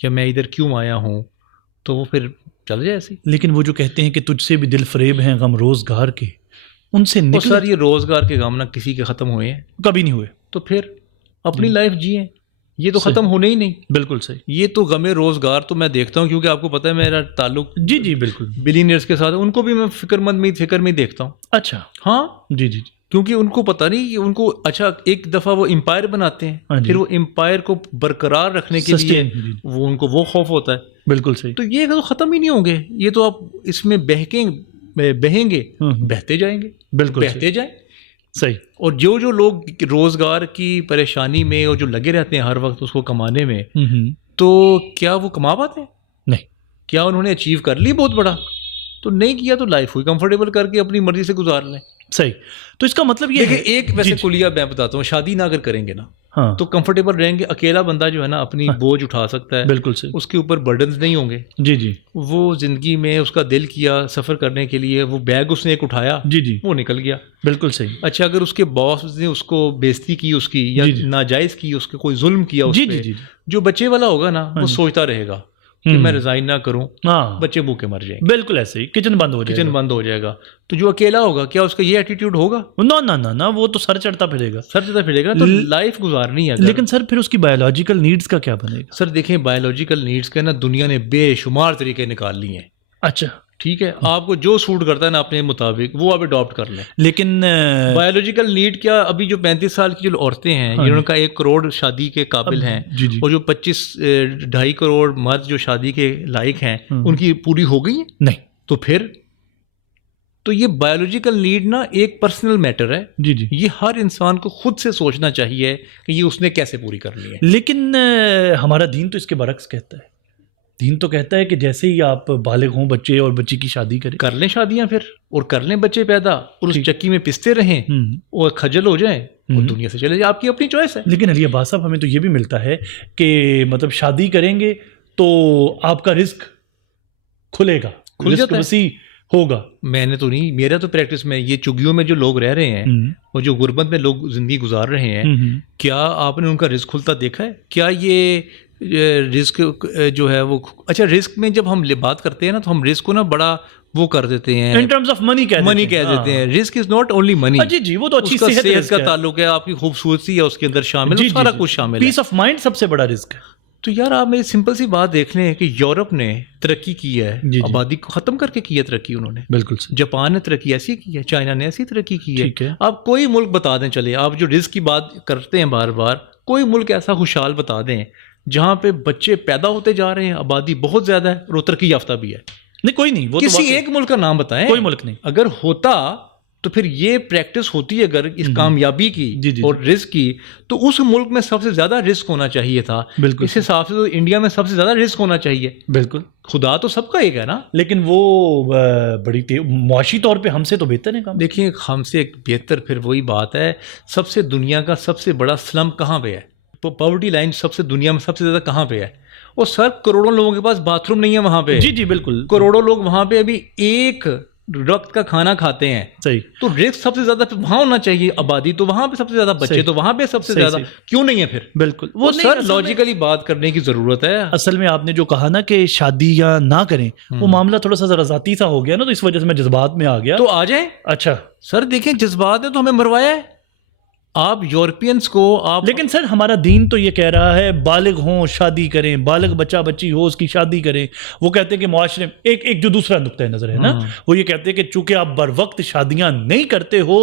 یا میں ادھر کیوں آیا ہوں، تو وہ پھر چل جائے ایسے. لیکن وہ جو کہتے ہیں کہ تجھ سے بھی دل فریب ہیں غم روزگار کے، ان سے نکل. سر یہ روزگار کے غم نہ کسی کے ختم ہوئے ہیں، کبھی نہیں ہوئے. تو پھر اپنی لائف جئیں، یہ تو ختم ہونے ہی نہیں. بالکل صحیح. یہ تو غم روزگار تو میں دیکھتا ہوں، کیونکہ آپ کو پتہ ہے میرا تعلق جی بالکل بلینئرز کے ساتھ، ان کو بھی میں فکر میں دیکھتا ہوں. اچھا. ہاں جی کیونکہ ان کو پتہ نہیں، ان کو اچھا ایک دفعہ وہ امپائر بناتے ہیں، پھر وہ امپائر کو برقرار رکھنے کے لیے وہ ان کو وہ خوف ہوتا ہے. بالکل صحیح. تو یہ تو ختم ہی نہیں ہوں گے، یہ تو آپ اس میں بہیں گے، بہتے جائیں گے. بالکل بہتے جائیں. صحیح. اور جو لوگ روزگار کی پریشانی میں اور جو لگے رہتے ہیں ہر وقت اس کو کمانے میں، تو کیا وہ کما پاتے ہیں؟ نہیں. کیا انہوں نے اچیو کر لی بہت بڑا؟ تو نہیں کیا، تو لائف ہوئی کمفرٹیبل کر کے اپنی مرضی سے گزار لیں. صحیح. تو اس کا مطلب یہ ہے ایک ویسے کلیہ میں بتاتا ہوں، شادی نہ اگر کریں گے نا تو کمفرٹیبل رہیں گے. اکیلا بندہ جو ہے نا اپنی بوجھ اٹھا سکتا ہے. بالکل صحیح. اس کے اوپر برڈنز نہیں ہوں گے. جی وہ زندگی میں اس کا دل کیا سفر کرنے کے لیے، وہ بیگ اس نے ایک اٹھایا، وہ نکل گیا. بالکل صحیح. اچھا اگر اس کے باس نے اس کو بےزتی کی، اس کی یا ناجائز کی، اس کے کوئی ظلم کیا اس پہ، جو بچے والا ہوگا نا وہ سوچتا رہے گا کہ میں ریزائن نہ کروں، بچے بھوکے مر جائیں. بالکل ایسے ہی کچن بند ہو جائے گا. تو جو اکیلا ہوگا کیا اس کا یہ ایٹیٹیوڈ ہوگا؟ نہ وہ تو سر چڑھتا پھرے گا. تو لائف گزارنی ہے. لیکن سر پھر اس کی بایولوجیکل نیڈز کا کیا بنے گا؟ سر دیکھیں بایولوجیکل نیڈز کا نا دنیا نے بے شمار طریقے نکال لی ہیں. اچھا ٹھیک ہے، آپ کو جو سوٹ کرتا ہے نا اپنے مطابق وہ آپ اڈاپٹ کر لیں. لیکن بایولوجیکل نیڈ کیا، ابھی جو 35 سال کی جو عورتیں ہیں جنہوں کا 1 کروڑ شادی کے قابل ہیں، اور جو 2.5 کروڑ مرد جو شادی کے لائق ہیں، ان کی پوری ہو گئی ہیں؟ نہیں. تو پھر تو یہ بایولوجیکل نیڈ نا ایک پرسنل میٹر ہے. یہ ہر انسان کو خود سے سوچنا چاہیے کہ یہ اس نے کیسے پوری کرنی ہے. لیکن ہمارا دین تو اس کے برعکس کہتا ہے. دین تو کہتا ہے کہ جیسے ہی آپ بالغ ہوں، بچے اور بچی کی شادی کریں، کر لیں شادیاں پھر، اور کر لیں بچے پیدا، اور اس چکی میں پستے رہیں اور کھجل ہو جائیں اور دنیا سے چلے جائیں. آپ کی اپنی چوائس ہے. لیکن علی عباس صاحب ہمیں تو یہ بھی ملتا ہے کہ مطلب شادی کریں گے تو آپ کا رزق کھلے گا، رزق وسیع ہوگا. میں نے تو نہیں، میرا تو پریکٹس میں یہ چگیوں میں جو لوگ رہ رہے ہیں اور جو غربت میں لوگ زندگی گزار رہے ہیں، کیا آپ نے ان کا رزق کھلتا دیکھا ہے؟ کیا یہ رزق جو ہے وہ اچھا رزق میں جب ہم بات کرتے ہیں نا تو ہم رزق کو نا بڑا وہ کر دیتے ہیں، ان ٹرمز آف منی کہہ دیتے ہیں. رزق از ناٹ اونلی منی. جی وہ تو اچھی صحت کا تعلق ہے، آپ کی خوبصورتی ہے اس کے اندر شامل ہے، سارا کچھ شامل ہے. پیس آف مائنڈ سب سے بڑا رزق ہے. تو یار آپ میری سمپل سی بات دیکھ لیں کہ یورپ نے ترقی کی ہے، آبادی کو ختم کر کے کی ہے ترقی انہوں نے. بالکل. جاپان نے ترقی ایسی کی ہے، چائنا نے ایسی ترقی کی ہے. آپ کوئی ملک بتا دیں، چلے آپ جو رزق کی بات کرتے ہیں بار بار، کوئی ملک ایسا خوشحال بتا دیں جہاں پہ بچے پیدا ہوتے جا رہے ہیں، آبادی بہت زیادہ ہے اور وہ ترقی یافتہ بھی ہے. نہیں کوئی نہیں. وہ کسی ایک ملک کا نام بتائیں. کوئی ملک نہیں. اگر ہوتا تو پھر یہ پریکٹس ہوتی ہے اگر اس کامیابی کی جی جی اور رزق کی، تو اس ملک میں سب سے زیادہ رزق ہونا چاہیے تھا. بالکل اس حساب سے تو انڈیا میں سب سے زیادہ رزق ہونا چاہیے. بالکل. خدا تو سب کا ایک ہے نا. لیکن وہ بڑی معاشی طور پہ ہم سے تو بہتر ہے کام. دیکھیں ہم سے ایک بہتر، پھر وہی بات ہے، سب سے دنیا کا سب سے بڑا سلم کہاں پہ ہے؟ پاورٹی لائن سب سے دنیا میں سب سے زیادہ کہاں پہ ہے؟ اور سر کروڑوں لوگوں کے پاس باتھ روم نہیں ہے وہاں پہ. جی جی بالکل. کروڑوں لوگ وہاں پہ ابھی ایک وقت کا کھانا کھاتے ہیں. صحیح. تو رزق سب سے زیادہ وہاں ہونا چاہیے. آبادی تو وہاں پہ سب سے زیادہ، بچے تو وہاں پہ سب سے زیادہ، کیوں نہیں ہے پھر؟ بالکل. وہ سر لاجیکلی بات کرنے کی ضرورت ہے. اصل میں آپ نے جو کہا نا کہ شادی یا نہ کریں، وہ معاملہ تھوڑا سا ذرا ذاتی سا ہو گیا نا، تو اس وجہ سے میں جذبات میں آ گیا. تو آ جائیں. اچھا سر دیکھیں جذبات نے تو ہمیں مروایا ہے. آپ یورپینس کو آپ، لیکن سر ہمارا دین تو یہ کہہ رہا ہے بالغ ہوں شادی کریں، بالغ بچہ بچی ہو اس کی شادی کریں. وہ کہتے ہیں کہ معاشرے میں ایک جو دوسرا نقطہ نظر ہے نا، وہ یہ کہتے ہیں کہ چونکہ آپ بر وقت شادیاں نہیں کرتے ہو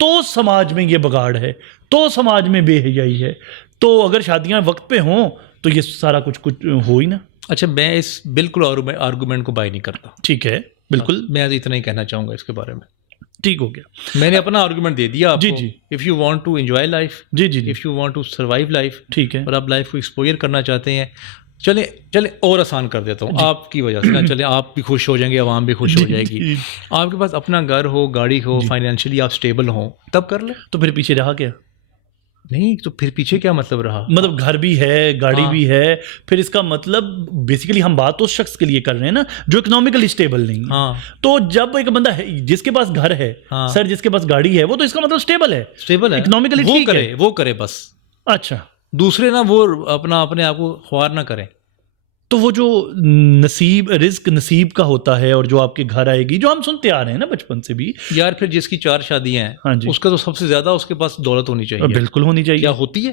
تو سماج میں یہ بگاڑ ہے، تو سماج میں بے حیائی ہے. تو اگر شادیاں وقت پہ ہوں تو یہ سارا کچھ ہو ہی نا. اچھا میں اس بالکل آرگومنٹ کو بائی نہیں کرتا. ٹھیک ہے بالکل. میں اتنا ہی کہنا چاہوں گا اس کے بارے میں. ٹھیک ہو گیا. میں نے اپنا آرگومنٹ دے دیا آپ کو. جی جی. If you want to enjoy life, جی جی. If you want to survive life, ٹھیک ہے. اور آپ لائف کو ایکسپوئر کرنا چاہتے ہیں، چلیں اور آسان کر دیتا ہوں آپ کی وجہ سے نا. چلیں آپ بھی خوش ہو جائیں گے، عوام بھی خوش ہو جائے گی. آپ کے پاس اپنا گھر ہو، گاڑی ہو، فائنینشلی آپ اسٹیبل ہوں، تب کر لیں. تو پھر پیچھے رہا کیا؟ نہیں تو پھر پیچھے کیا مطلب رہا؟ مطلب گھر بھی ہے، گاڑی بھی ہے، پھر اس کا مطلب بیسیکلی ہم بات اس شخص کے لیے کر رہے ہیں نا جو اکنامیکلی اسٹیبل نہیں ہے. تو جب ایک بندہ ہے جس کے پاس گھر ہے سر، جس کے پاس گاڑی ہے، وہ تو اس کا مطلب اسٹیبل ہے، اکنامیکلی ٹھیک ہے. وہ کرے بس. اچھا. دوسرے نا وہ اپنے آپ کو خوار نہ کریں. تو وہ جو رزق نصیب کا ہوتا ہے، اور جو آپ کے گھر آئے گی، جو ہم سنتے آ رہے ہیں نا بچپن سے بھی یار، پھر جس کی 4 شادیاں ہیں اس کا تو سب سے زیادہ اس کے پاس دولت ہونی چاہیے. بالکل ہونی چاہیے. کیا ہوتی ہے؟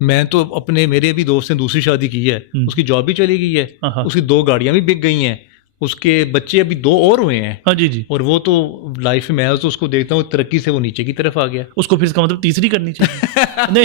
میں تو میرے بھی دوست نے دوسری شادی کی ہے، اس کی جاب بھی چلی گئی ہے، اس کی 2 گاڑیاں بھی بک گئی ہیں، اس کے بچے ابھی 2 اور ہوئے ہیں. ہاں جی جی. اور وہ تو لائف میں تو اس کو دیکھتا ہوں ترقی سے وہ نیچے کی طرف آ گیا. اس کو پھر اس کا مطلب تیسری کرنی چاہیے.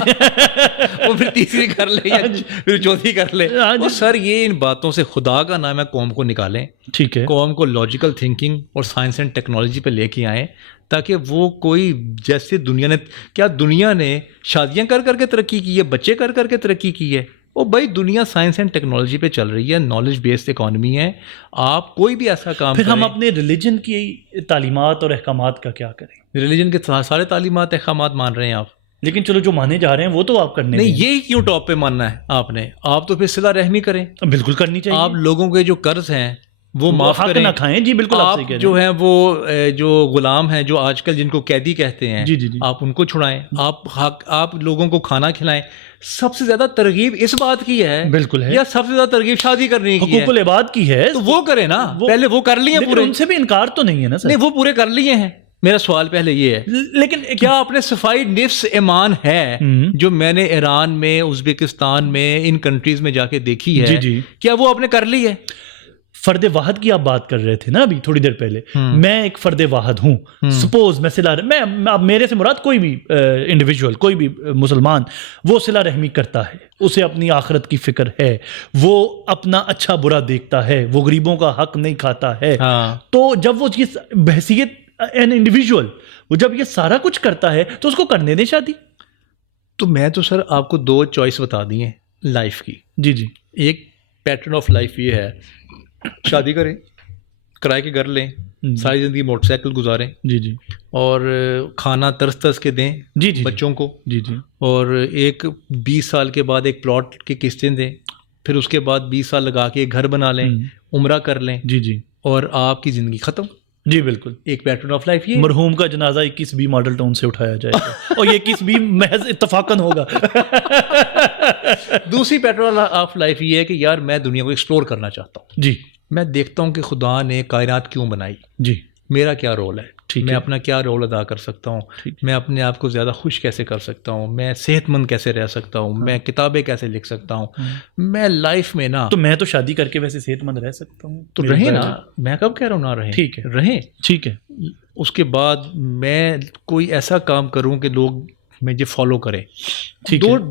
وہ پھر تیسری کر لے یا پھر چوتھی کر لے. سر یہ ان باتوں سے خدا کا نام ہے قوم کو نکالیں. ٹھیک ہے. قوم کو لاجیکل تھنکنگ اور سائنس اینڈ ٹیکنالوجی پہ لے کے آئیں، تاکہ وہ کوئی جیسے دنیا نے شادیاں کر کے ترقی کی ہے، بچے کر کے ترقی کی ہے. وہ بھائی دنیا سائنس اینڈ ٹیکنالوجی پہ چل رہی ہے، نالج بیسڈ اکانومی ہے. آپ کوئی بھی ایسا کام پھر ہم اپنے ریلیجن کی تعلیمات اور احکامات کا کیا کریں؟ ریلیجن کے سارے تعلیمات احکامات مان رہے ہیں آپ. لیکن چلو جو مانے جا رہے ہیں وہ تو آپ کرنے نہیں. یہی کیوں ٹاپ پہ ماننا ہے آپ نے؟ آپ تو پھر صلہ رحمی کریں. بالکل کرنی چاہیے. آپ لوگوں کے جو قرض ہیں وہ معاف کریں، نہ کھائیں. جی بالکل. آپ جو ہیں وہ جو غلام ہیں، جو آج کل جن کو قیدی کہتے ہیں، جی جی جی، آپ ان کو چھڑائیں. آپ لوگوں کو کھانا کھلائیں. سب سے زیادہ ترغیب اس بات کی ہے بالکل ہے، یا سب سے زیادہ ترغیب شادی کرنے کی ہے؟ حقوق العباد کی ہے. تو وہ کریں نا. پہلے وہ کر لیے پورے. ان سے بھی انکار تو نہیں ہے نا سر؟ نہیں، وہ پورے کر لیے ہیں. میرا سوال پہلے یہ ہے، لیکن کیا آپ نے صفائی نفس ایمان ہے جو میں نے ایران میں، ازبکستان میں، ان کنٹریز میں جا کے دیکھی ہے، کیا وہ آپ نے کر لی ہے؟ فرد واحد کی آپ بات کر رہے تھے نا ابھی تھوڑی دیر پہلے. میں ایک فرد واحد ہوں. سپوز میں میرے سے مراد کوئی بھی انڈیویجول، کوئی بھی مسلمان، وہ صلہ رحمی کرتا ہے، اسے اپنی آخرت کی فکر ہے، وہ اپنا اچھا برا دیکھتا ہے، وہ غریبوں کا حق نہیں کھاتا ہے. تو جب وہ یہ بحثیت این انڈیویجول، وہ جب یہ سارا کچھ کرتا ہے تو اس کو کرنے دیں شادی. تو میں تو سر آپ کو 2 چوائس بتا دی ہیں لائف کی. جی جی. ایک پیٹرن آف لائف یہ ہے، شادی کریں، کرائے کے گھر لیں، ساری زندگی موٹر سائیکل گزاریں. جی جی. اور کھانا ترس کے دیں جی جی بچوں کو. جی جی. اور ایک 20 سال کے بعد ایک پلاٹ کی قسطیں دیں، پھر اس کے بعد 20 سال لگا کے ایک گھر بنا لیں، عمرہ کر لیں. جی جی. اور آپ کی زندگی ختم. جی بالکل. ایک پیٹرن آف لائف یہ. مرحوم کا جنازہ 21B ماڈل ٹاؤن سے اٹھایا جائے گا اور یہ 21B محض اتفاقاً ہوگا. دوسری پیٹرن آف لائف یہ ہے کہ یار میں دنیا کو ایکسپلور کرنا چاہتا ہوں. جی. میں دیکھتا ہوں کہ خدا نے کائنات کیوں بنائی. جی. میرا کیا رول ہے، میں اپنا کیا رول ادا کر سکتا ہوں، میں اپنے آپ کو زیادہ خوش کیسے کر سکتا ہوں، میں صحت مند کیسے رہ سکتا ہوں، میں کتابیں کیسے لکھ سکتا ہوں. میں لائف میں نا، تو میں تو شادی کر کے ویسے صحت مند رہ سکتا ہوں. تو رہیں نا. میں کب کہہ رہا ہوں نہ رہیں. ٹھیک ہے رہیں. ٹھیک ہے. اس کے بعد میں کوئی ایسا کام کروں کہ لوگ مجھے فالو کریں.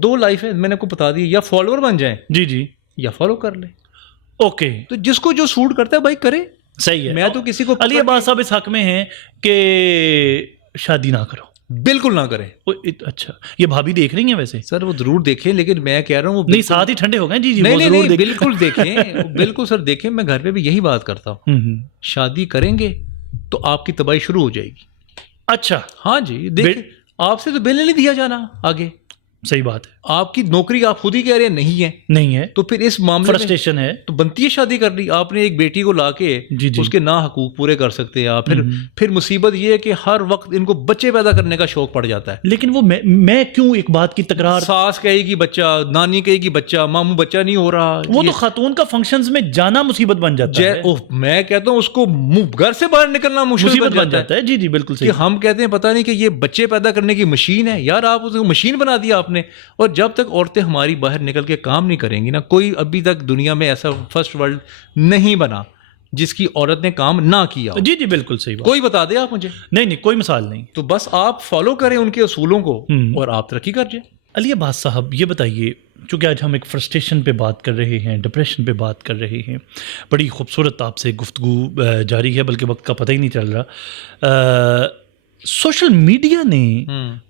دو لائف ہے، میں نے کو بتا دی. یا فالوور بن جائیں. جی جی. یا فالو کر لیں. اوکے. تو جس کو جو سوٹ کرتا ہے بھائی کرے. صحیح ہے. میں تو کسی کو علی عباس صاحب اس حق میں ہیں کہ شادی نہ کرو. بالکل نہ کریں. اچھا, یہ بھابھی دیکھ رہی ہیں ویسے؟ سر وہ ضرور دیکھیں, لیکن میں کہہ رہا ہوں نہیں, ساتھ ہی ٹھنڈے ہو گئے. جی جی, نہیں, بالکل دیکھیں, بالکل سر دیکھیں. میں گھر پہ بھی یہی بات کرتا ہوں, شادی کریں گے تو آپ کی تباہی شروع ہو جائے گی. اچھا, ہاں جی, دیکھیں آپ سے تو بل نہیں دیا جانا آگے. صحیح بات ہے. آپ کی نوکری آپ خود ہی کہہ رہے ہیں نہیں ہے, تو پھر اس معاملے فرسٹریشن ہے تو بنتی ہے شادی کر لی. آپ نے ایک بیٹی کو لا کے اس کے نا حقوق پورے کر سکتے ہیں آپ. پھر مصیبت یہ ہے کہ ہر وقت ان کو بچے پیدا کرنے کا شوق پڑ جاتا ہے. لیکن وہ میں کیوں ایک بات کی تکرار, ساس کہے گی بچہ, نانی کہے گی بچہ, ماموں بچہ نہیں ہو رہا. وہ تو خاتون کا فنکشنز میں جانا مصیبت بن جاتا ہے. میں کہتا ہوں اس کو گھر سے باہر نکلنا مصیبت بن جاتا ہے. جی جی بالکل صحیح. کہ ہم کہتے ہیں پتہ نہیں کہ یہ بچے پیدا کرنے کی مشین ہے. یار آپ اس کو مشین بنا دیا آپ نے. اور جب تک عورتیں ہماری باہر نکل کے کام نہیں کریں گی نا, کوئی ابھی تک دنیا میں ایسا فرسٹ ورلڈ نہیں بنا جس کی عورت نے کام نہ کیا. جی جی بالکل صحیح بات. کوئی بتا دے آپ مجھے. نہیں, کوئی مثال نہیں. تو بس آپ فالو کریں ان کے اصولوں کو اور آپ ترقی کر جائیں. علی عباس صاحب, یہ بتائیے, چونکہ آج ہم ایک فرسٹریشن پہ بات کر رہے ہیں, ڈپریشن پہ بات کر رہے ہیں, بڑی خوبصورت آپ سے گفتگو جاری ہے, بلکہ وقت کا پتہ ہی نہیں چل رہا. سوشل میڈیا نے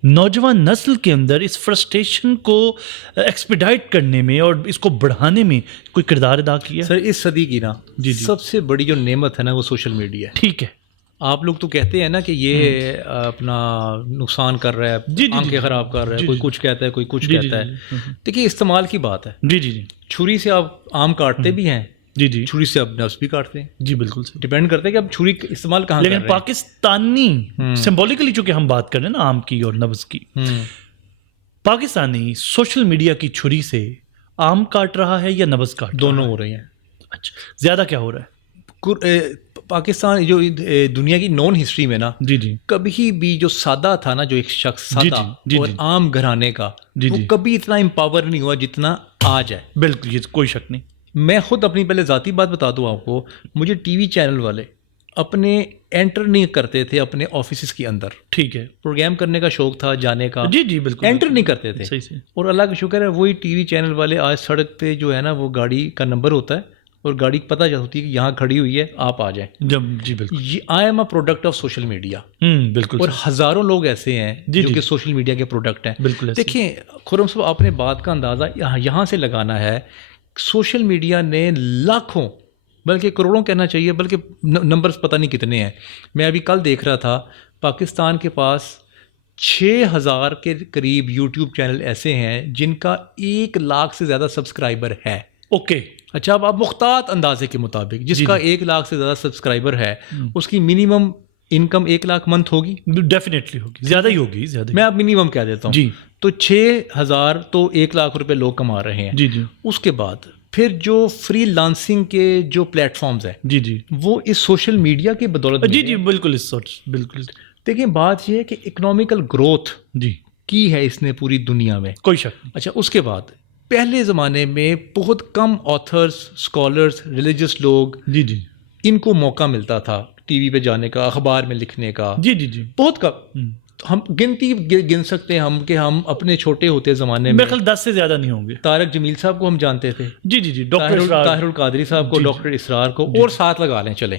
نوجوان نسل کے اندر اس فرسٹریشن کو ایکسپیڈائٹ کرنے میں اور اس کو بڑھانے میں کوئی کردار ادا کیا؟ سر اس صدی کی نا سب سے بڑی جو نعمت ہے نا وہ سوشل میڈیا ہے. ٹھیک ہے, آپ لوگ تو کہتے ہیں نا کہ یہ اپنا نقصان کر رہا ہے, آنکھیں خراب کر رہا ہے, کوئی کچھ کہتا ہے, کوئی کچھ کہتا ہے. دیکھیے استعمال کی بات ہے. جی جی جی, چھری سے آپ آم کاٹتے بھی ہیں, جی جی, چھری سے آپ نفس بھی کاٹتے ہیں. جی بالکل, ڈیپینڈ کرتا ہے کہ آپ چھری استعمال کہاں. لیکن پاکستانی سمبولیکلی چونکہ ہم بات کر رہے ہیں نا آم کی اور نبض کی, پاکستانی سوشل میڈیا کی چھری سے آم کاٹ رہا ہے یا نبض کاٹ؟ دونوں ہو رہے ہیں. اچھا, زیادہ کیا ہو رہا ہے؟ پاکستان جو دنیا کی نون ہسٹری میں نا, جی جی, کبھی بھی جو سادہ تھا نا, جو ایک شخص سادہ اور عام گھرانے کا, وہ کبھی اتنا امپاور نہیں ہوا جتنا آج ہے. بالکل, یہ کوئی شک نہیں. میں خود اپنی پہلے ذاتی بات بتا دوں آپ کو, مجھے ٹی وی چینل والے اپنے انٹر نہیں کرتے تھے اپنے آفیسز کے اندر. ٹھیک ہے, پروگرام کرنے کا شوق تھا, جانے کا. جی جی بالکل, انٹر نہیں کرتے تھے. صحیح سے. اور اللہ کا شکر ہے وہی ٹی وی چینل والے آج سڑک پہ جو ہے نا وہ گاڑی کا نمبر ہوتا ہے اور گاڑی پتہ ہوتی ہے کہ یہاں کھڑی ہوئی ہے, آپ آ جائیں. جی بالکل, یہ I am a product of social media. بالکل, اور ہزاروں لوگ ایسے ہیں جو کہ سوشل میڈیا کے پروڈکٹ ہیں. بالکل. دیکھیں خرم صاحب, آپ نے بات کا اندازہ یہاں سے لگانا ہے. سوشل میڈیا نے لاکھوں بلکہ کروڑوں کہنا چاہیے, بلکہ نمبرز پتہ نہیں کتنے ہیں. میں ابھی کل دیکھ رہا تھا پاکستان کے پاس 6000 کے قریب یوٹیوب چینل ایسے ہیں جن کا 1 لاکھ سے زیادہ سبسکرائبر ہے. اوکے, اچھا, اب آپ محتاط اندازے کے مطابق جس کا 1 لاکھ سے زیادہ سبسکرائبر ہے اس کی منیمم انکم 1 لاکھ منتھ ہوگی. ڈیفینیٹلی ہوگی, زیادہ ہی ہوگی. زیادہ میں آپ منیمم کہہ دیتا ہوں. جی, تو 6000 تو 1 لاکھ روپے لوگ کما رہے ہیں. جی جی. اس کے بعد پھر جو فری لانسنگ کے جو پلیٹ فارمز ہیں, جی جی, وہ اس سوشل میڈیا کی بدولت. جی جی بالکل, اس سوچ بالکل. دیکھیں بات یہ ہے کہ اکنامیکل گروتھ جی کی ہے اس نے پوری دنیا میں, کوئی شک. اچھا, اس کے بعد پہلے زمانے میں بہت کم آتھرز, اسکالرز, ریلیجس لوگ, جی جی, ان کو موقع ملتا تھا ٹی وی پہ جانے کا, اخبار میں لکھنے کا. جی جی جی, بہت کم. ہم گنتی گن سکتے ہیں ہم کہ ہم اپنے چھوٹے ہوتے زمانے میں 10 سے زیادہ نہیں ہوں گے. طارق جمیل صاحب کو ہم جانتے تھے. جی جی جی, ڈاکٹر طاہر القادری صاحب کو, ڈاکٹر اسرار کو, اور 7 لگا لیں. چلیں,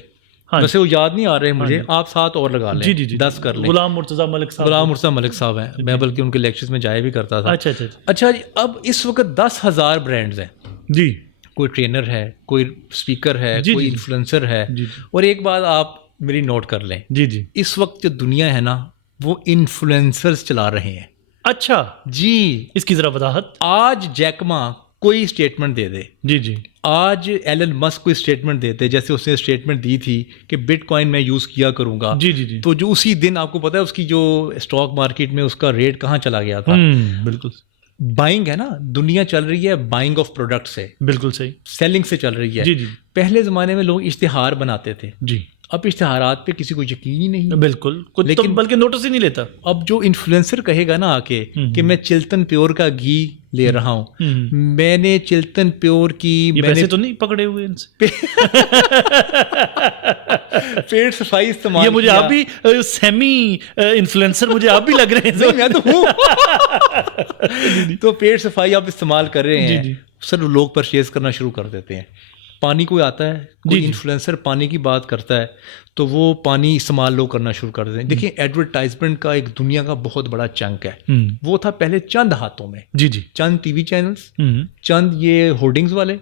ویسے وہ یاد نہیں آ رہے مجھے, آپ 7 اور لگا لیں. جی جی جی, 10 کر لیں. غلام مرتضیٰ ملک صاحب. غلام مرتضیٰ ملک صاحب ہیں, میں بلکہ ان کے لیکچرز میں جایا بھی کرتا تھا. اچھا اچھا اچھا جی. اب اس وقت 10,000 برانڈز ہیں. جی, کوئی ٹرینر ہے, کوئی اسپیکر ہے, کوئی انفلوئنسر ہے. اور ایک بات آپ میری نوٹ کر لیں. جی جی, اس وقت جو دنیا ہے نا وہ انفلوئنسرز چلا رہے ہیں. اچھا جی, اس کی ذرا وضاحت. آج جیک ما کوئی اسٹیٹمنٹ دے دے. جی جی, آج ایلن مسک کوئی اسٹیٹمنٹ دیتے, جیسے اس نے اسٹیٹمنٹ دی تھی کہ بٹ کوائن میں یوز کیا کروں گا. جی جی جی, تو جو اسی دن آپ کو پتا ہے اس کی جو اسٹاک مارکیٹ میں اس کا ریٹ کہاں چلا گیا تھا. بالکل. بائنگ ہے نا, دنیا چل رہی ہے بائنگ آف پروڈکٹ سے. بالکل صحیح, سیلنگ سے چل رہی ہے. جی جی, پہلے زمانے میں لوگ اشتہار بناتے تھے. جی, اب اشتہارات پہ کسی کو یقین ہی نہیں. بالکل, لیکن بلکہ نوٹس ہی نہیں لیتا. اب جو انفلوئنسر کہے گا نا آ کے کہ میں چلتن پیور کا گھی لے رہا ہوں, میں نے چلتن پیور کی, میں نے تو نہیں پکڑے ہوئے ان سے پیٹ صفائی استعمال, یہ مجھے آپ بھی سیمی انفلوئنسر مجھے آپ بھی لگ رہے ہیں. میں تو ہوں. تو پیٹ صفائی آپ استعمال کر رہے ہیں سر, لوگ پرچیز کرنا شروع کر دیتے ہیں. پانی کوئی آتا ہے, کوئی انفلوئنسر پانی کی بات کرتا ہے تو وہ پانی استعمال لوگ کرنا شروع کر دیں. دیکھیں ایڈورٹائزمنٹ کا ایک دنیا کا بہت بڑا چنک ہے, وہ تھا پہلے چند ہاتھوں میں, چند ٹی وی چینلز, چند یہ ہورڈنگز والے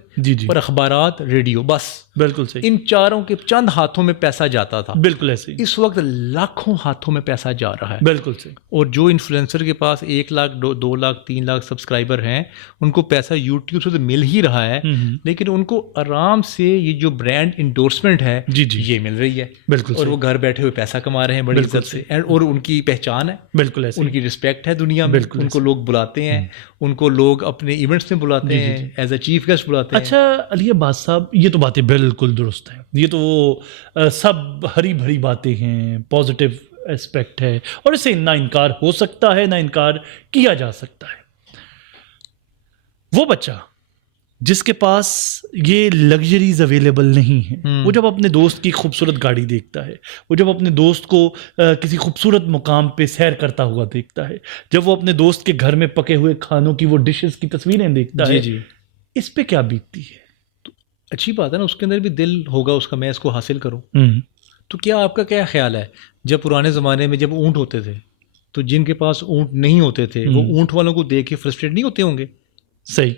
اور اخبارات, ریڈیو, بس بالکل صحیح, ان چاروں کے چند ہاتھوں میں پیسہ جاتا تھا. بالکل ایسے. اس وقت لاکھوں ہاتھوں میں پیسہ جا رہا ہے. بالکل صحیح. اور جو انفلوئنسر کے پاس 1 لاکھ 2 لاکھ 3 لاکھ سبسکرائبر ہیں, ان کو پیسہ یوٹیوب سے تو مل ہی رہا ہے, لیکن ان کو آرام سے یہ جو برانڈ انڈورسمنٹ ہے یہ مل رہی ہے. بالکل. اور وہ گھر بیٹھے ہوئے پیسہ کما رہے ہیں بڑی عزت سے, اور ان کی پہچان ہے. بالکل ایسے. ان کی رسپیکٹ ہے دنیا میں. ان کو لوگ بلاتے ہیں, ان کو لوگ اپنے ایونٹس میں بلاتے ہیں, ایز اے چیف گیسٹ بلاتے ہیں. اچھا علی عباس صاحب, یہ تو باتیں بالکل درست ہیں, یہ تو وہ سب ہری بھری باتیں ہیں, پازیٹیو اسپیکٹ ہے, اور اس سے نہ انکار ہو سکتا ہے نہ انکار کیا جا سکتا ہے. وہ بچہ جس کے پاس یہ لگژریز اویلیبل نہیں ہیں, وہ جب اپنے دوست کی خوبصورت گاڑی دیکھتا ہے, وہ جب اپنے دوست کو کسی خوبصورت مقام پہ سیر کرتا ہوا دیکھتا ہے, جب وہ اپنے دوست کے گھر میں پکے ہوئے کھانوں کی وہ ڈشز کی تصویریں دیکھتا ہے, اس پہ کیا بیتتی ہے؟ تو اچھی بات ہے نا, اس کے اندر بھی دل ہوگا اس کا, میں اس کو حاصل کروں. تو کیا آپ کا کیا خیال ہے, جب پرانے زمانے میں جب اونٹ ہوتے تھے تو جن کے پاس اونٹ نہیں ہوتے تھے وہ اونٹ والوں کو دیکھ کے فرسٹریٹ نہیں ہوتے ہوں گے؟ صحیح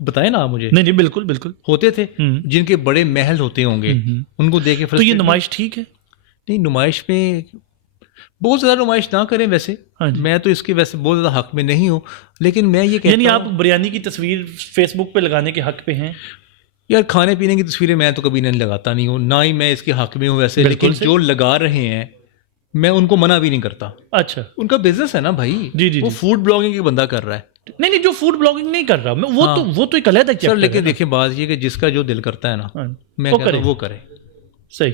بتائیں نا آپ مجھے. نہیں بالکل بالکل ہوتے تھے. جن کے بڑے محل ہوتے ہوں گے ان کو دیکھ کے تو یہ نمائش ٹھیک ہے؟ نہیں, نمائش میں بہت زیادہ نمائش نہ کریں. ویسے میں تو اس کے ویسے بہت زیادہ حق میں نہیں ہوں, لیکن میں یہ کہتا ہوں, یعنی آپ بریانی کی تصویر فیس بک پہ لگانے کے حق پہ ہیں؟ یار کھانے پینے کی تصویریں میں تو کبھی نہیں لگاتا نہیں ہوں, نہ ہی میں اس کے حق میں ہوں ویسے, لیکن جو لگا رہے ہیں میں ان کو منع بھی نہیں کرتا. اچھا, ان کا بزنس ہے نا بھائی. وہ فوڈ بلاگنگ کی بندہ کر رہا ہے. نہیں جو فوڈ بلاگنگ نہیں کر رہا, وہ تو ایک علیحدہ چیپٹر ہے. لیکن دیکھیں بات یہ کہ جس کا جو دل کرتا ہے نا, میں کہتا ہوں وہ کرے. صحیح.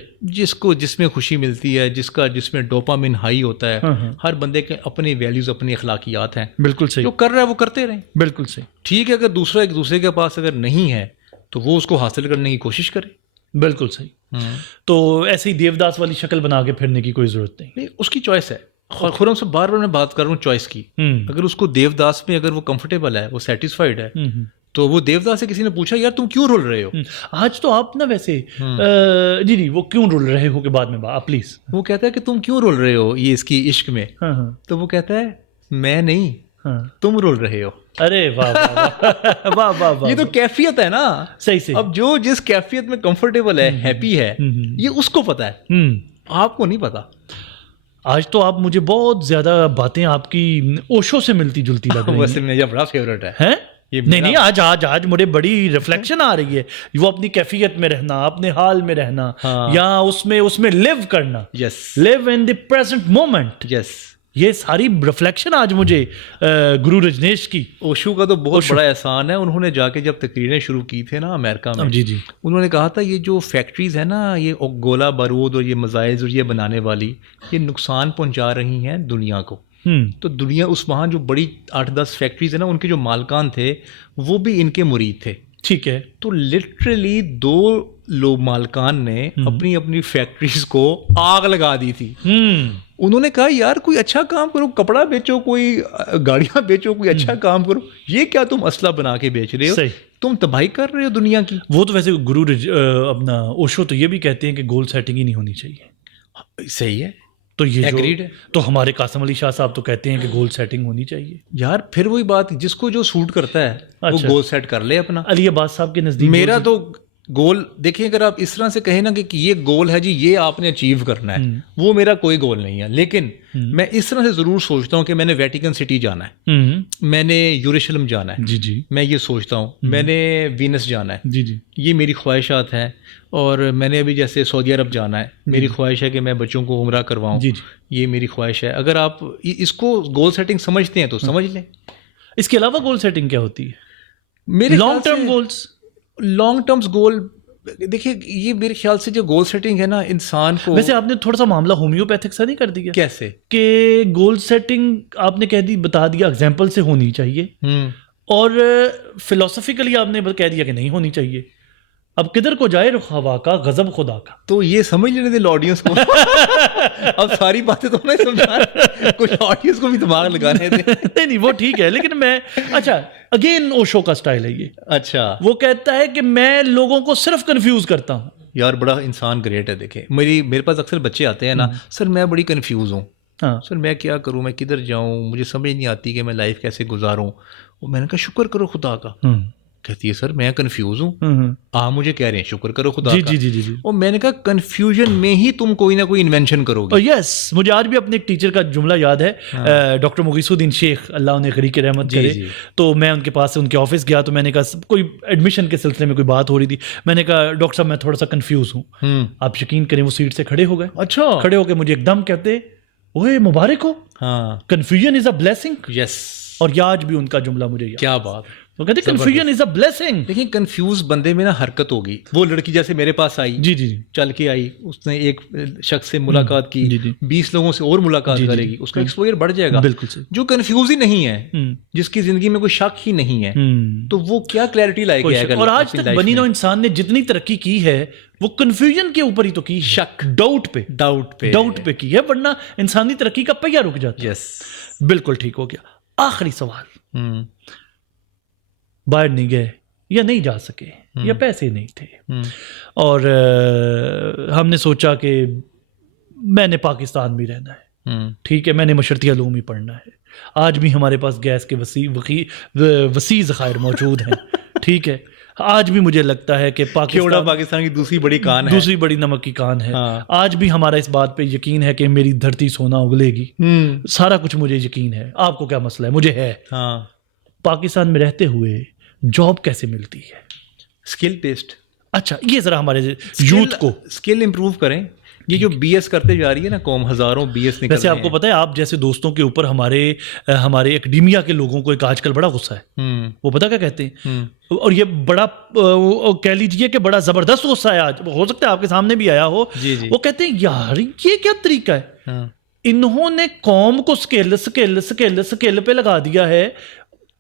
جس میں خوشی ملتی ہے, جس میں ڈوپامین ہائی ہوتا ہے. ہر بندے کے اپنے ویلیوز, اپنی اخلاقیات ہیں. بالکل صحیح. جو کر رہا ہے وہ کرتے رہیں. بالکل صحیح. ٹھیک ہے, اگر دوسرا ایک دوسرے کے پاس اگر نہیں ہے تو وہ اس کو حاصل کرنے کی کوشش کرے. بالکل صحیح. تو ایسے ہی دیوداس والی شکل بنا کے پھرنے کی کوئی ضرورت نہیں. اس کی چوائس ہے. خرم سے بار بار میں بات کر رہا ہوں چوائس کی. اگر اس کو دیوداس میں اگر وہ کمفرٹیبل ہے, وہ سیٹسفائیڈ ہے, تو وہ دیوداس سے کسی نے پوچھا یار تم کیوں رول رہے ہو آج, تو آپ نا ویسے جی وہ کیوں رول رہے ہو کے بعد میں آپ پلیز, وہ کہتا ہے کہ تم کیوں رول رہے ہو یہ اس کی عشق میں, تو وہ کہتا ہے میں نہیں, تم رول رہے ہو. ارے واہ واہ واہ واہ, یہ تو کیفیت ہے نا. صحیح صحیح. اب جو جس کیفیت میں کمفرٹیبل ہے, ہیپی ہے, یہ اس کو پتا ہے, آپ کو نہیں پتا. آج تو آپ مجھے بہت زیادہ باتیں آپ کی اوشو سے ملتی جلتی لگ رہی ہیں. ویسے میرا بڑا فیوریٹ ہے. نہیں آج مجھے بڑی ریفلیکشن آ رہی ہے. وہ اپنی کیفیت میں رہنا, اپنے حال میں رہنا, یا اس میں لیو کرنا, لیو ان دی پریزنٹ مومنٹ. یہ ساری ریفلیکشن آج مجھے گرو رجنیش کی. اوشو کا تو بہت بڑا احسان ہے. انہوں نے جا کے جب تقریریں شروع کی تھے نا امریکہ میں, انہوں نے کہا تھا یہ جو فیکٹریز ہیں نا, یہ گولہ بارود اور یہ میزائلز اور یہ بنانے والی, یہ نقصان پہنچا رہی ہیں دنیا کو. تو دنیا اس وہاں جو بڑی 8-10 فیکٹریز ہیں نا, ان کے جو مالکان تھے وہ بھی ان کے مرید تھے. ٹھیک ہے. تو لٹرلی 2 لوگ مالکان نے اپنی اپنی فیکٹریز کو آگ لگا دی تھی. انہوں نے کہا یار کوئی اچھا کام کرو, کپڑا بیچو, کوئی گاڑیاں بیچو, کوئی اچھا کام کرو, یہ کیا تم اسلحہ بنا کے بیچ رہے ہو, تم تباہی کر رہے ہو دنیا کی. وہ تو ویسے گرو اپنا اوشو تو یہ بھی کہتے ہیں کہ گول سیٹنگ ہی نہیں ہونی چاہیے. صحیح ہے. تو یہ ایگریڈ ہے. تو ہمارے قاسم علی شاہ صاحب تو کہتے ہیں کہ گول سیٹنگ ہونی چاہیے. یار پھر وہی بات, جس کو جو سوٹ کرتا ہے وہ گول سیٹ کر لے اپنا. علی عباس صاحب کے نزدیک میرا تو گول دیکھیں, اگر آپ اس طرح سے کہیں نا کہ یہ گول ہے جی, یہ آپ نے اچیو کرنا ہے, وہ میرا کوئی گول نہیں ہے. لیکن میں اس طرح سے ضرور سوچتا ہوں کہ میں نے ویٹیکن سٹی جانا ہے, میں نے یروشلم جانا ہے, میں یہ سوچتا ہوں, میں نے وینس جانا ہے, یہ میری خواہشات ہیں. اور میں نے ابھی جیسے سعودی عرب جانا ہے, میری خواہش ہے کہ میں بچوں کو عمرہ کرواؤں, یہ میری خواہش ہے. اگر آپ اس کو گول سیٹنگ سمجھتے ہیں تو سمجھ لیں. اس کے علاوہ گول سیٹنگ کیا ہوتی ہے؟ میرے long term goals. Long terms goal دیکھیے, یہ میرے خیال سے جو گول سیٹنگ ہے نا انسان کو, ویسے آپ نے تھوڑا سا معاملہ ہومیوپیتھک سا نہیں کر دیا؟ کیسے کہ گول سیٹنگ آپ نے بتا دیا ایگزامپل سے ہونی چاہیے, اور فلسفیکلی آپ نے کہہ دیا کہ نہیں ہونی چاہیے. اب کدھر کو جائے رخ ہوا کا غضب خدا کا. تو یہ سمجھ لینے دے آڈینس کو. اب ساری باتیں تو نہیں سمجھا, کچھ آڈینس کو بھی دماغ لگانے دے. نہیں وہ ٹھیک ہے, لیکن میں اچھا اگین اوشو کا سٹائل ہے یہ. اچھا, وہ کہتا ہے کہ میں لوگوں کو صرف کنفیوز کرتا ہوں. یار بڑا انسان گریٹ ہے. دیکھیں میرے پاس اکثر بچے آتے ہیں نا, سر میں بڑی کنفیوز ہوں, سر میں کیا کروں, میں کدھر جاؤں, مجھے سمجھ نہیں آتی کہ میں لائف کیسے گزاروں. میں نے کہا شکر کرو خدا کا. کہتی ہے سر میں کنفیوز ہوں, آپ مجھے کہہ رہے ہیں شکر کرو خدا کا. جی. اور میں نے کہا کنفیوژن میں ہی تم کوئی نہ کوئی انوینشن کرو گے. یس, مجھے آج بھی اپنے ایک ٹیچر کا جملہ یاد ہے, ڈاکٹر مغیث الدین شیخ, اللہ انہیں غریق رحمت کرے. تو میں ان کے پاس سے ان کے آفس گیا, تو میں نے کہا کوئی ایڈمیشن کے سلسلے میں کوئی بات ہو رہی تھی. میں نے کہا ڈاکٹر صاحب میں تھوڑا سا کنفیوز ہوں. آپ یقین کریں وہ سیٹ سے کھڑے ہو گئے. اچھا, کھڑے ہو کے مجھے ایک دم کہتے اوے مبارک ہو, کنفیوژن از اے بلیسنگ. یس, اور یہ آج بھی ان کا جملہ مجھے یاد. کیا بات. وہ کہتے کنفیوژن از اے بلیسنگ. لیکن کنفیوز بندے میں نا حرکت ہوگی. وہ لڑکی جیسے میرے پاس آئی, جی چل کے آئی, اس نے ایک شخص سے ملاقات کی, 20 لوگوں سے اور ملاقات کرے گی, اس کا ایکسپوجر بڑھ جائے گا. بالکل. جو کنفیوز ہی نہیں ہے, جس کی زندگی میں کوئی شک ہی نہیں ہے, تو وہ کیا کلیئرٹی لائے گا. اور آج تک بنی نوع انسان نے جتنی ترقی کی ہے وہ کنفیوژن کے اوپر ہی تو کی, شک ڈاؤٹ پہ کی ہے, ورنہ انسانی ترقی کا پہیہ رک جاتا ہے. بالکل ٹھیک ہو گیا. آخری سوال, باہر نہیں گئے یا نہیں جا سکے یا پیسے نہیں تھے, اور ہم نے سوچا کہ میں نے پاکستان میں رہنا ہے, ٹھیک ہے, میں نے مشرتی علوم ہی پڑھنا ہے. آج بھی ہمارے پاس گیس کے وسیع ذخائر موجود ہیں, ٹھیک ہے. آج بھی مجھے لگتا ہے کہ پاکستان کی دوسری بڑی کان ہے, دوسری بڑی نمک کی کان ہے. آج بھی ہمارا اس بات پہ یقین ہے کہ میری دھرتی سونا اگلے گی. سارا کچھ مجھے یقین ہے. آپ کو کیا مسئلہ ہے؟ مجھے ہے. پاکستان میں رہتے ہوئے جاب کیسے ملتی ہے؟ Skill based. اچھا, یہ ذرا ہمارے یوتھ کو اسکل امپروو کریں. یہ جو بی ایس کرتے جا رہی ہے نا قوم, ہزاروں بی ایس نکل. ویسے آپ کو پتہ ہے آپ جیسے دوستوں کے اوپر ہمارے اکیڈیمیا کے لوگوں کو ایک آج کل بڑا غصہ ہے. وہ پتہ کیا کہتے ہیں, اور یہ بڑا کہہ لیجیے کہ بڑا زبردست غصہ ہے, آج ہو سکتا ہے آپ کے سامنے بھی آیا ہو. وہ کہتے ہیں یار یہ کیا طریقہ ہے, انہوں نے قوم کو سکل پہ لگا دیا ہے,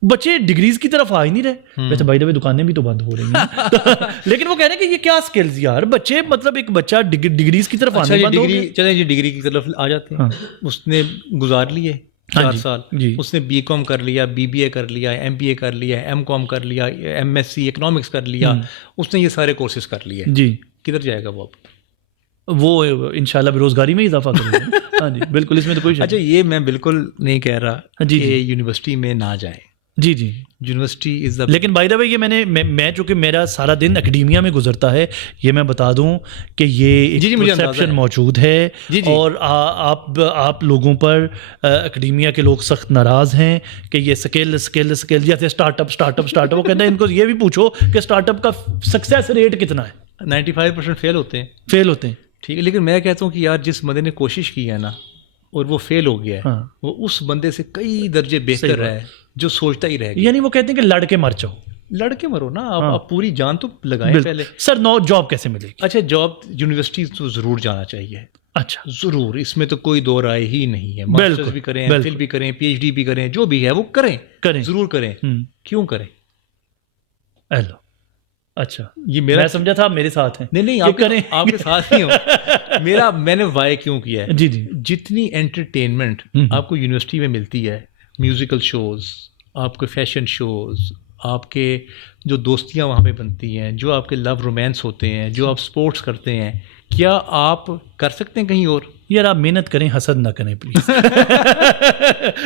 بچے ڈگریز کی طرف آ ہی نہیں رہے. ویسے بائی دا وے دکانیں بھی تو بند ہو رہی ہیں, لیکن وہ کہہ رہے ہیں کہ یہ کیا سکلز یار, بچے مطلب ایک بچہ ڈگریز کی طرف آنے بند ہو گئے. چلیں جی ڈگری کی طرف آ جاتے ہیں. اس نے گزار لیے 4 سال, اس نے بی کام کر لیا, بی بی اے کر لیا, ایم بی اے کر لیا, ایم کام کر لیا, ایم ایس سی اکنامکس کر لیا, اس نے یہ سارے کورسز کر لیے. جی, کدھر جائے گا وہ اب؟ وہ انشاءاللہ بے روزگاری میں اضافہ کرے گا. ہاں جی بالکل, اس میں تو کوئی. اچھا, یہ میں بالکل نہیں کہہ رہا کہ یونیورسٹی میں نہ جائیں. جی یونیورسٹی از دا, لیکن بائی دا وے یہ میں چونکہ میرا سارا دن اکیڈیمیا میں گزرتا ہے, یہ میں بتا دوں کہ یہ پرسیپشن موجود ہے. اور آپ لوگوں پر اکیڈیمیا کے لوگ سخت ناراض ہیں کہ یہ سکل جیسے اسٹارٹ اپ. وہ کہتے ہیں ان کو یہ بھی پوچھو کہ اسٹارٹ اپ کا سکسیس ریٹ کتنا ہے. 95% فیل ہوتے ہیں. ٹھیک ہے, لیکن میں کہتا ہوں کہ یار جس بندے نے کوشش کی ہے نا اور وہ فیل ہو گیا ہے, وہ اس بندے سے کئی درجے بہتر ہے جو سوچتا ہی رہ گیا. یعنی وہ کہتے ہیں کہ لڑ کے مر جاؤ. لڑ کے مرو نا, آپ پوری جان تو لگائیں پہلے. سر جاب کیسے ملے گی؟ اچھا, جاب یونیورسٹی تو ضرور جانا چاہیے. اچھا, ضرور, اس میں تو کوئی دو رائے ہی نہیں ہے. ماسٹرز بھی کریں, ایم فل بھی کریں, پی ایچ ڈی بھی کریں, جو بھی ہے وہ کریں, ضرور کریں. کیوں کریں؟ ہیلو, اچھا یہ میں سمجھا تھا آپ میرے ساتھ ہیں. نہیں آپ کے ساتھ نہیں ہو. میں نے وائی کیوں کیا ہے. جی جتنی انٹرٹینمنٹ آپ کو یونیورسٹی میں ملتی ہے, میوزیکل شوز, آپ کے فیشن شوز, آپ کے جو دوستیاں وہاں پہ بنتی ہیں, جو آپ کے لو رومانس ہوتے ہیں, جو آپ سپورٹس کرتے ہیں, کیا آپ کر سکتے ہیں کہیں اور؟ یار آپ محنت کریں, حسد نہ کریں پلیز.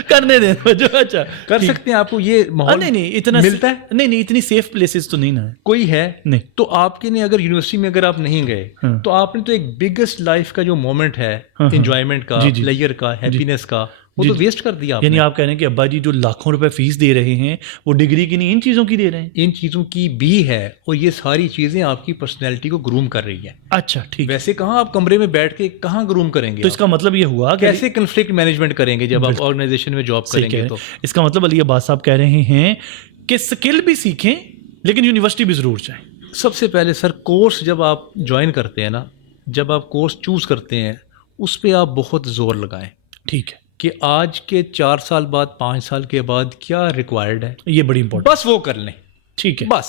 کرنے دیں جو. اچھا کر سکتے ہیں, آپ کو یہ ماحول نہیں اتنا ملتا ہے. نہیں اتنی سیف پلیسز تو نہیں نا ہے. کوئی ہے نہیں تو آپ کے نہیں. اگر یونیورسٹی میں اگر آپ نہیں گئے تو آپ نے تو ایک بگیسٹ لائف کا جو مومنٹ ہے, انجوائمنٹ کا, پلیئر کا, ہیپینس کا, وہ تو ویسٹ کر دیا. یعنی آپ کہہ رہے ہیں کہ ابا جی جو لاکھوں روپے فیس دے رہے ہیں وہ ڈگری کی نہیں, ان چیزوں کی دے رہے ہیں. ان چیزوں کی بھی ہے, اور یہ ساری چیزیں آپ کی پرسنالٹی کو گروم کر رہی ہیں. اچھا ٹھیک. ویسے کہاں آپ کمرے میں بیٹھ کے کہاں گروم کریں گے؟ تو اس کا مطلب یہ ہوا کہ کیسے کنفلکٹ مینجمنٹ کریں گے جب آپ آرگنائزیشن میں جاب کریں گے؟ تو اس کا مطلب علی عباس صاحب کہہ رہے ہیں کہ اسکل بھی سیکھیں لیکن یونیورسٹی بھی ضرور جائیں. سب سے پہلے سر کورس جب آپ جوائن کرتے ہیں نا, جب آپ کورس چوز کرتے ہیں, اس پہ آپ بہت زور لگائیں. ٹھیک ہے کہ آج کے 4 سال بعد, 5 سال کے بعد کیا ریکوائرڈ ہے, یہ بڑی امپورٹنٹ, بس وہ کر لیں. ٹھیک ہے, بس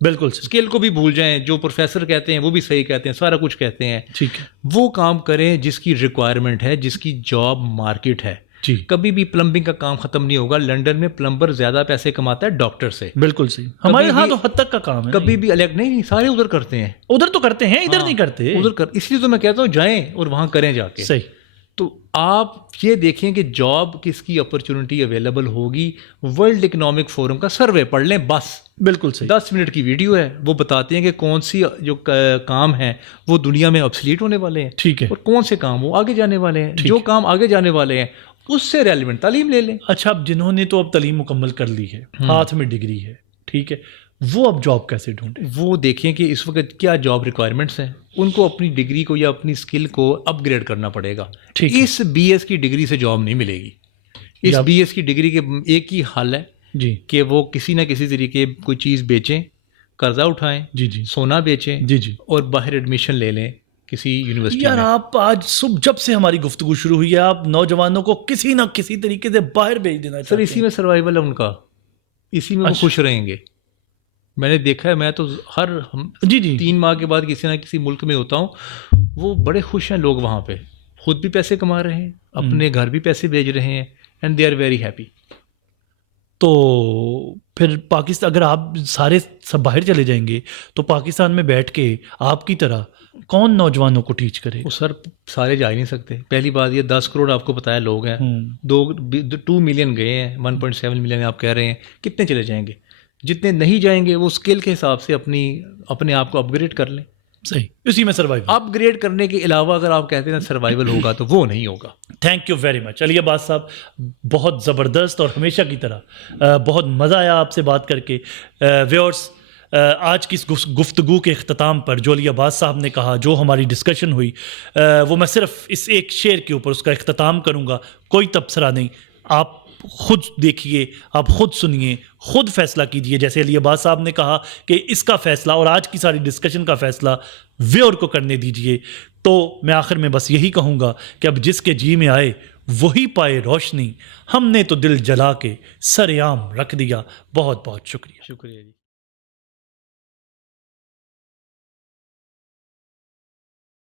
بالکل. اسکل کو بھی بھول جائیں, جو پروفیسر کہتے ہیں وہ بھی صحیح کہتے ہیں, سارا کچھ کہتے ہیں. ٹھیک ہے, وہ کام کریں جس کی ریکوائرمنٹ ہے, جس کی جاب مارکیٹ ہے. جی کبھی بھی پلمبنگ کا کام ختم نہیں ہوگا. لنڈن میں پلمبر زیادہ پیسے کماتا ہے ڈاکٹر سے. بالکل صحیح. ہمارے یہاں تو حد تک کا کام ہے. کبھی بھی الگ نہیں, سارے ادھر کرتے ہیں. ادھر تو کرتے ہیں, ادھر نہیں کرتے. ادھر اس لیے تو میں کہتا ہوں جائیں اور وہاں کریں جا کے. صحیح. تو آپ یہ دیکھیں کہ جاب کس کی اپرچونٹی اویلیبل ہوگی. ورلڈ اکنامک فورم کا سروے پڑھ لیں بس. بالکل صحیح. 10 منٹ کی ویڈیو ہے, وہ بتاتے ہیں کہ کون سی جو کام ہیں وہ دنیا میں obsolete ہونے والے ہیں. ٹھیک ہے. اور کون سے کام وہ آگے جانے والے ہیں. جو کام آگے جانے والے ہیں اس سے ریلیونٹ تعلیم لے لیں. اچھا, اب جنہوں نے تو اب تعلیم مکمل کر لی ہے, ہاتھ میں ڈگری ہے, ٹھیک ہے, وہ اب جاب کیسے ڈھونڈیں؟ وہ دیکھیں کہ اس وقت کیا جاب ریکوائرمنٹس ہیں. ان کو اپنی ڈگری کو یا اپنی اسکل کو اپ گریڈ کرنا پڑے گا. اس بی ایس کی ڈگری سے جاب نہیں ملے گی. اس بی ایس کی ڈگری کے ایک ہی حل ہے جی کہ وہ کسی نہ کسی طریقے کوئی چیز بیچیں, قرضہ اٹھائیں, جی جی سونا بیچیں, جی جی, اور باہر ایڈمیشن لے لیں کسی یونیورسٹی یار میں. آپ آج صبح جب سے ہماری گفتگو شروع ہوئی ہے, آپ نوجوانوں کو کسی نہ کسی طریقے سے باہر بھیج دینا سر. اسی میں سروائیول ہے ان کا, اسی میں وہ خوش رہیں گے. میں نے دیکھا ہے, میں تو ہر جی جی 3 ماہ کے بعد کسی نہ کسی ملک میں ہوتا ہوں, وہ بڑے خوش ہیں لوگ وہاں پہ. خود بھی پیسے کما رہے ہیں, اپنے گھر بھی پیسے بھیج رہے ہیں, and they are very happy. تو پھر پاکستان, اگر آپ سارے سب باہر چلے جائیں گے تو پاکستان میں بیٹھ کے آپ کی طرح کون نوجوانوں کو ٹیچ کرے؟ وہ سر سارے جا ہی نہیں سکتے. پہلی بات یہ 10 کروڑ آپ کو بتایا لوگ ہیں, 2 ملین گئے ہیں, 1.7 ملین آپ کہہ رہے ہیں, کتنے چلے جائیں گے؟ جتنے نہیں جائیں گے وہ اسکل کے حساب سے اپنے آپ کو اپ گریڈ کر لیں. صحیح, اسی میں سروائیول. اپ گریڈ کرنے کے علاوہ اگر آپ کہتے ہیں سروائیول ہوگا تو وہ نہیں ہوگا. تھینک یو ویری مچ علی عباس صاحب, بہت زبردست اور ہمیشہ کی طرح بہت مزہ آیا آپ سے بات کر کے. ویورس, آج کی اس گفتگو کے اختتام پر جو علی عباس صاحب نے کہا, جو ہماری ڈسکشن ہوئی, وہ میں صرف اس ایک شعر کے اوپر اس کا اختتام کروں گا. کوئی تبصرہ نہیں, آپ خود دیکھیے, آپ خود سنیے, خود فیصلہ کیجیے. جیسے علی عباس صاحب نے کہا کہ اس کا فیصلہ اور آج کی ساری ڈسکشن کا فیصلہ ویور کو کرنے دیجیے. تو میں آخر میں بس یہی کہوں گا کہ اب جس کے جی میں آئے وہی پائے روشنی, ہم نے تو دل جلا کے سر عام رکھ دیا. بہت بہت شکریہ. شکریہ جی.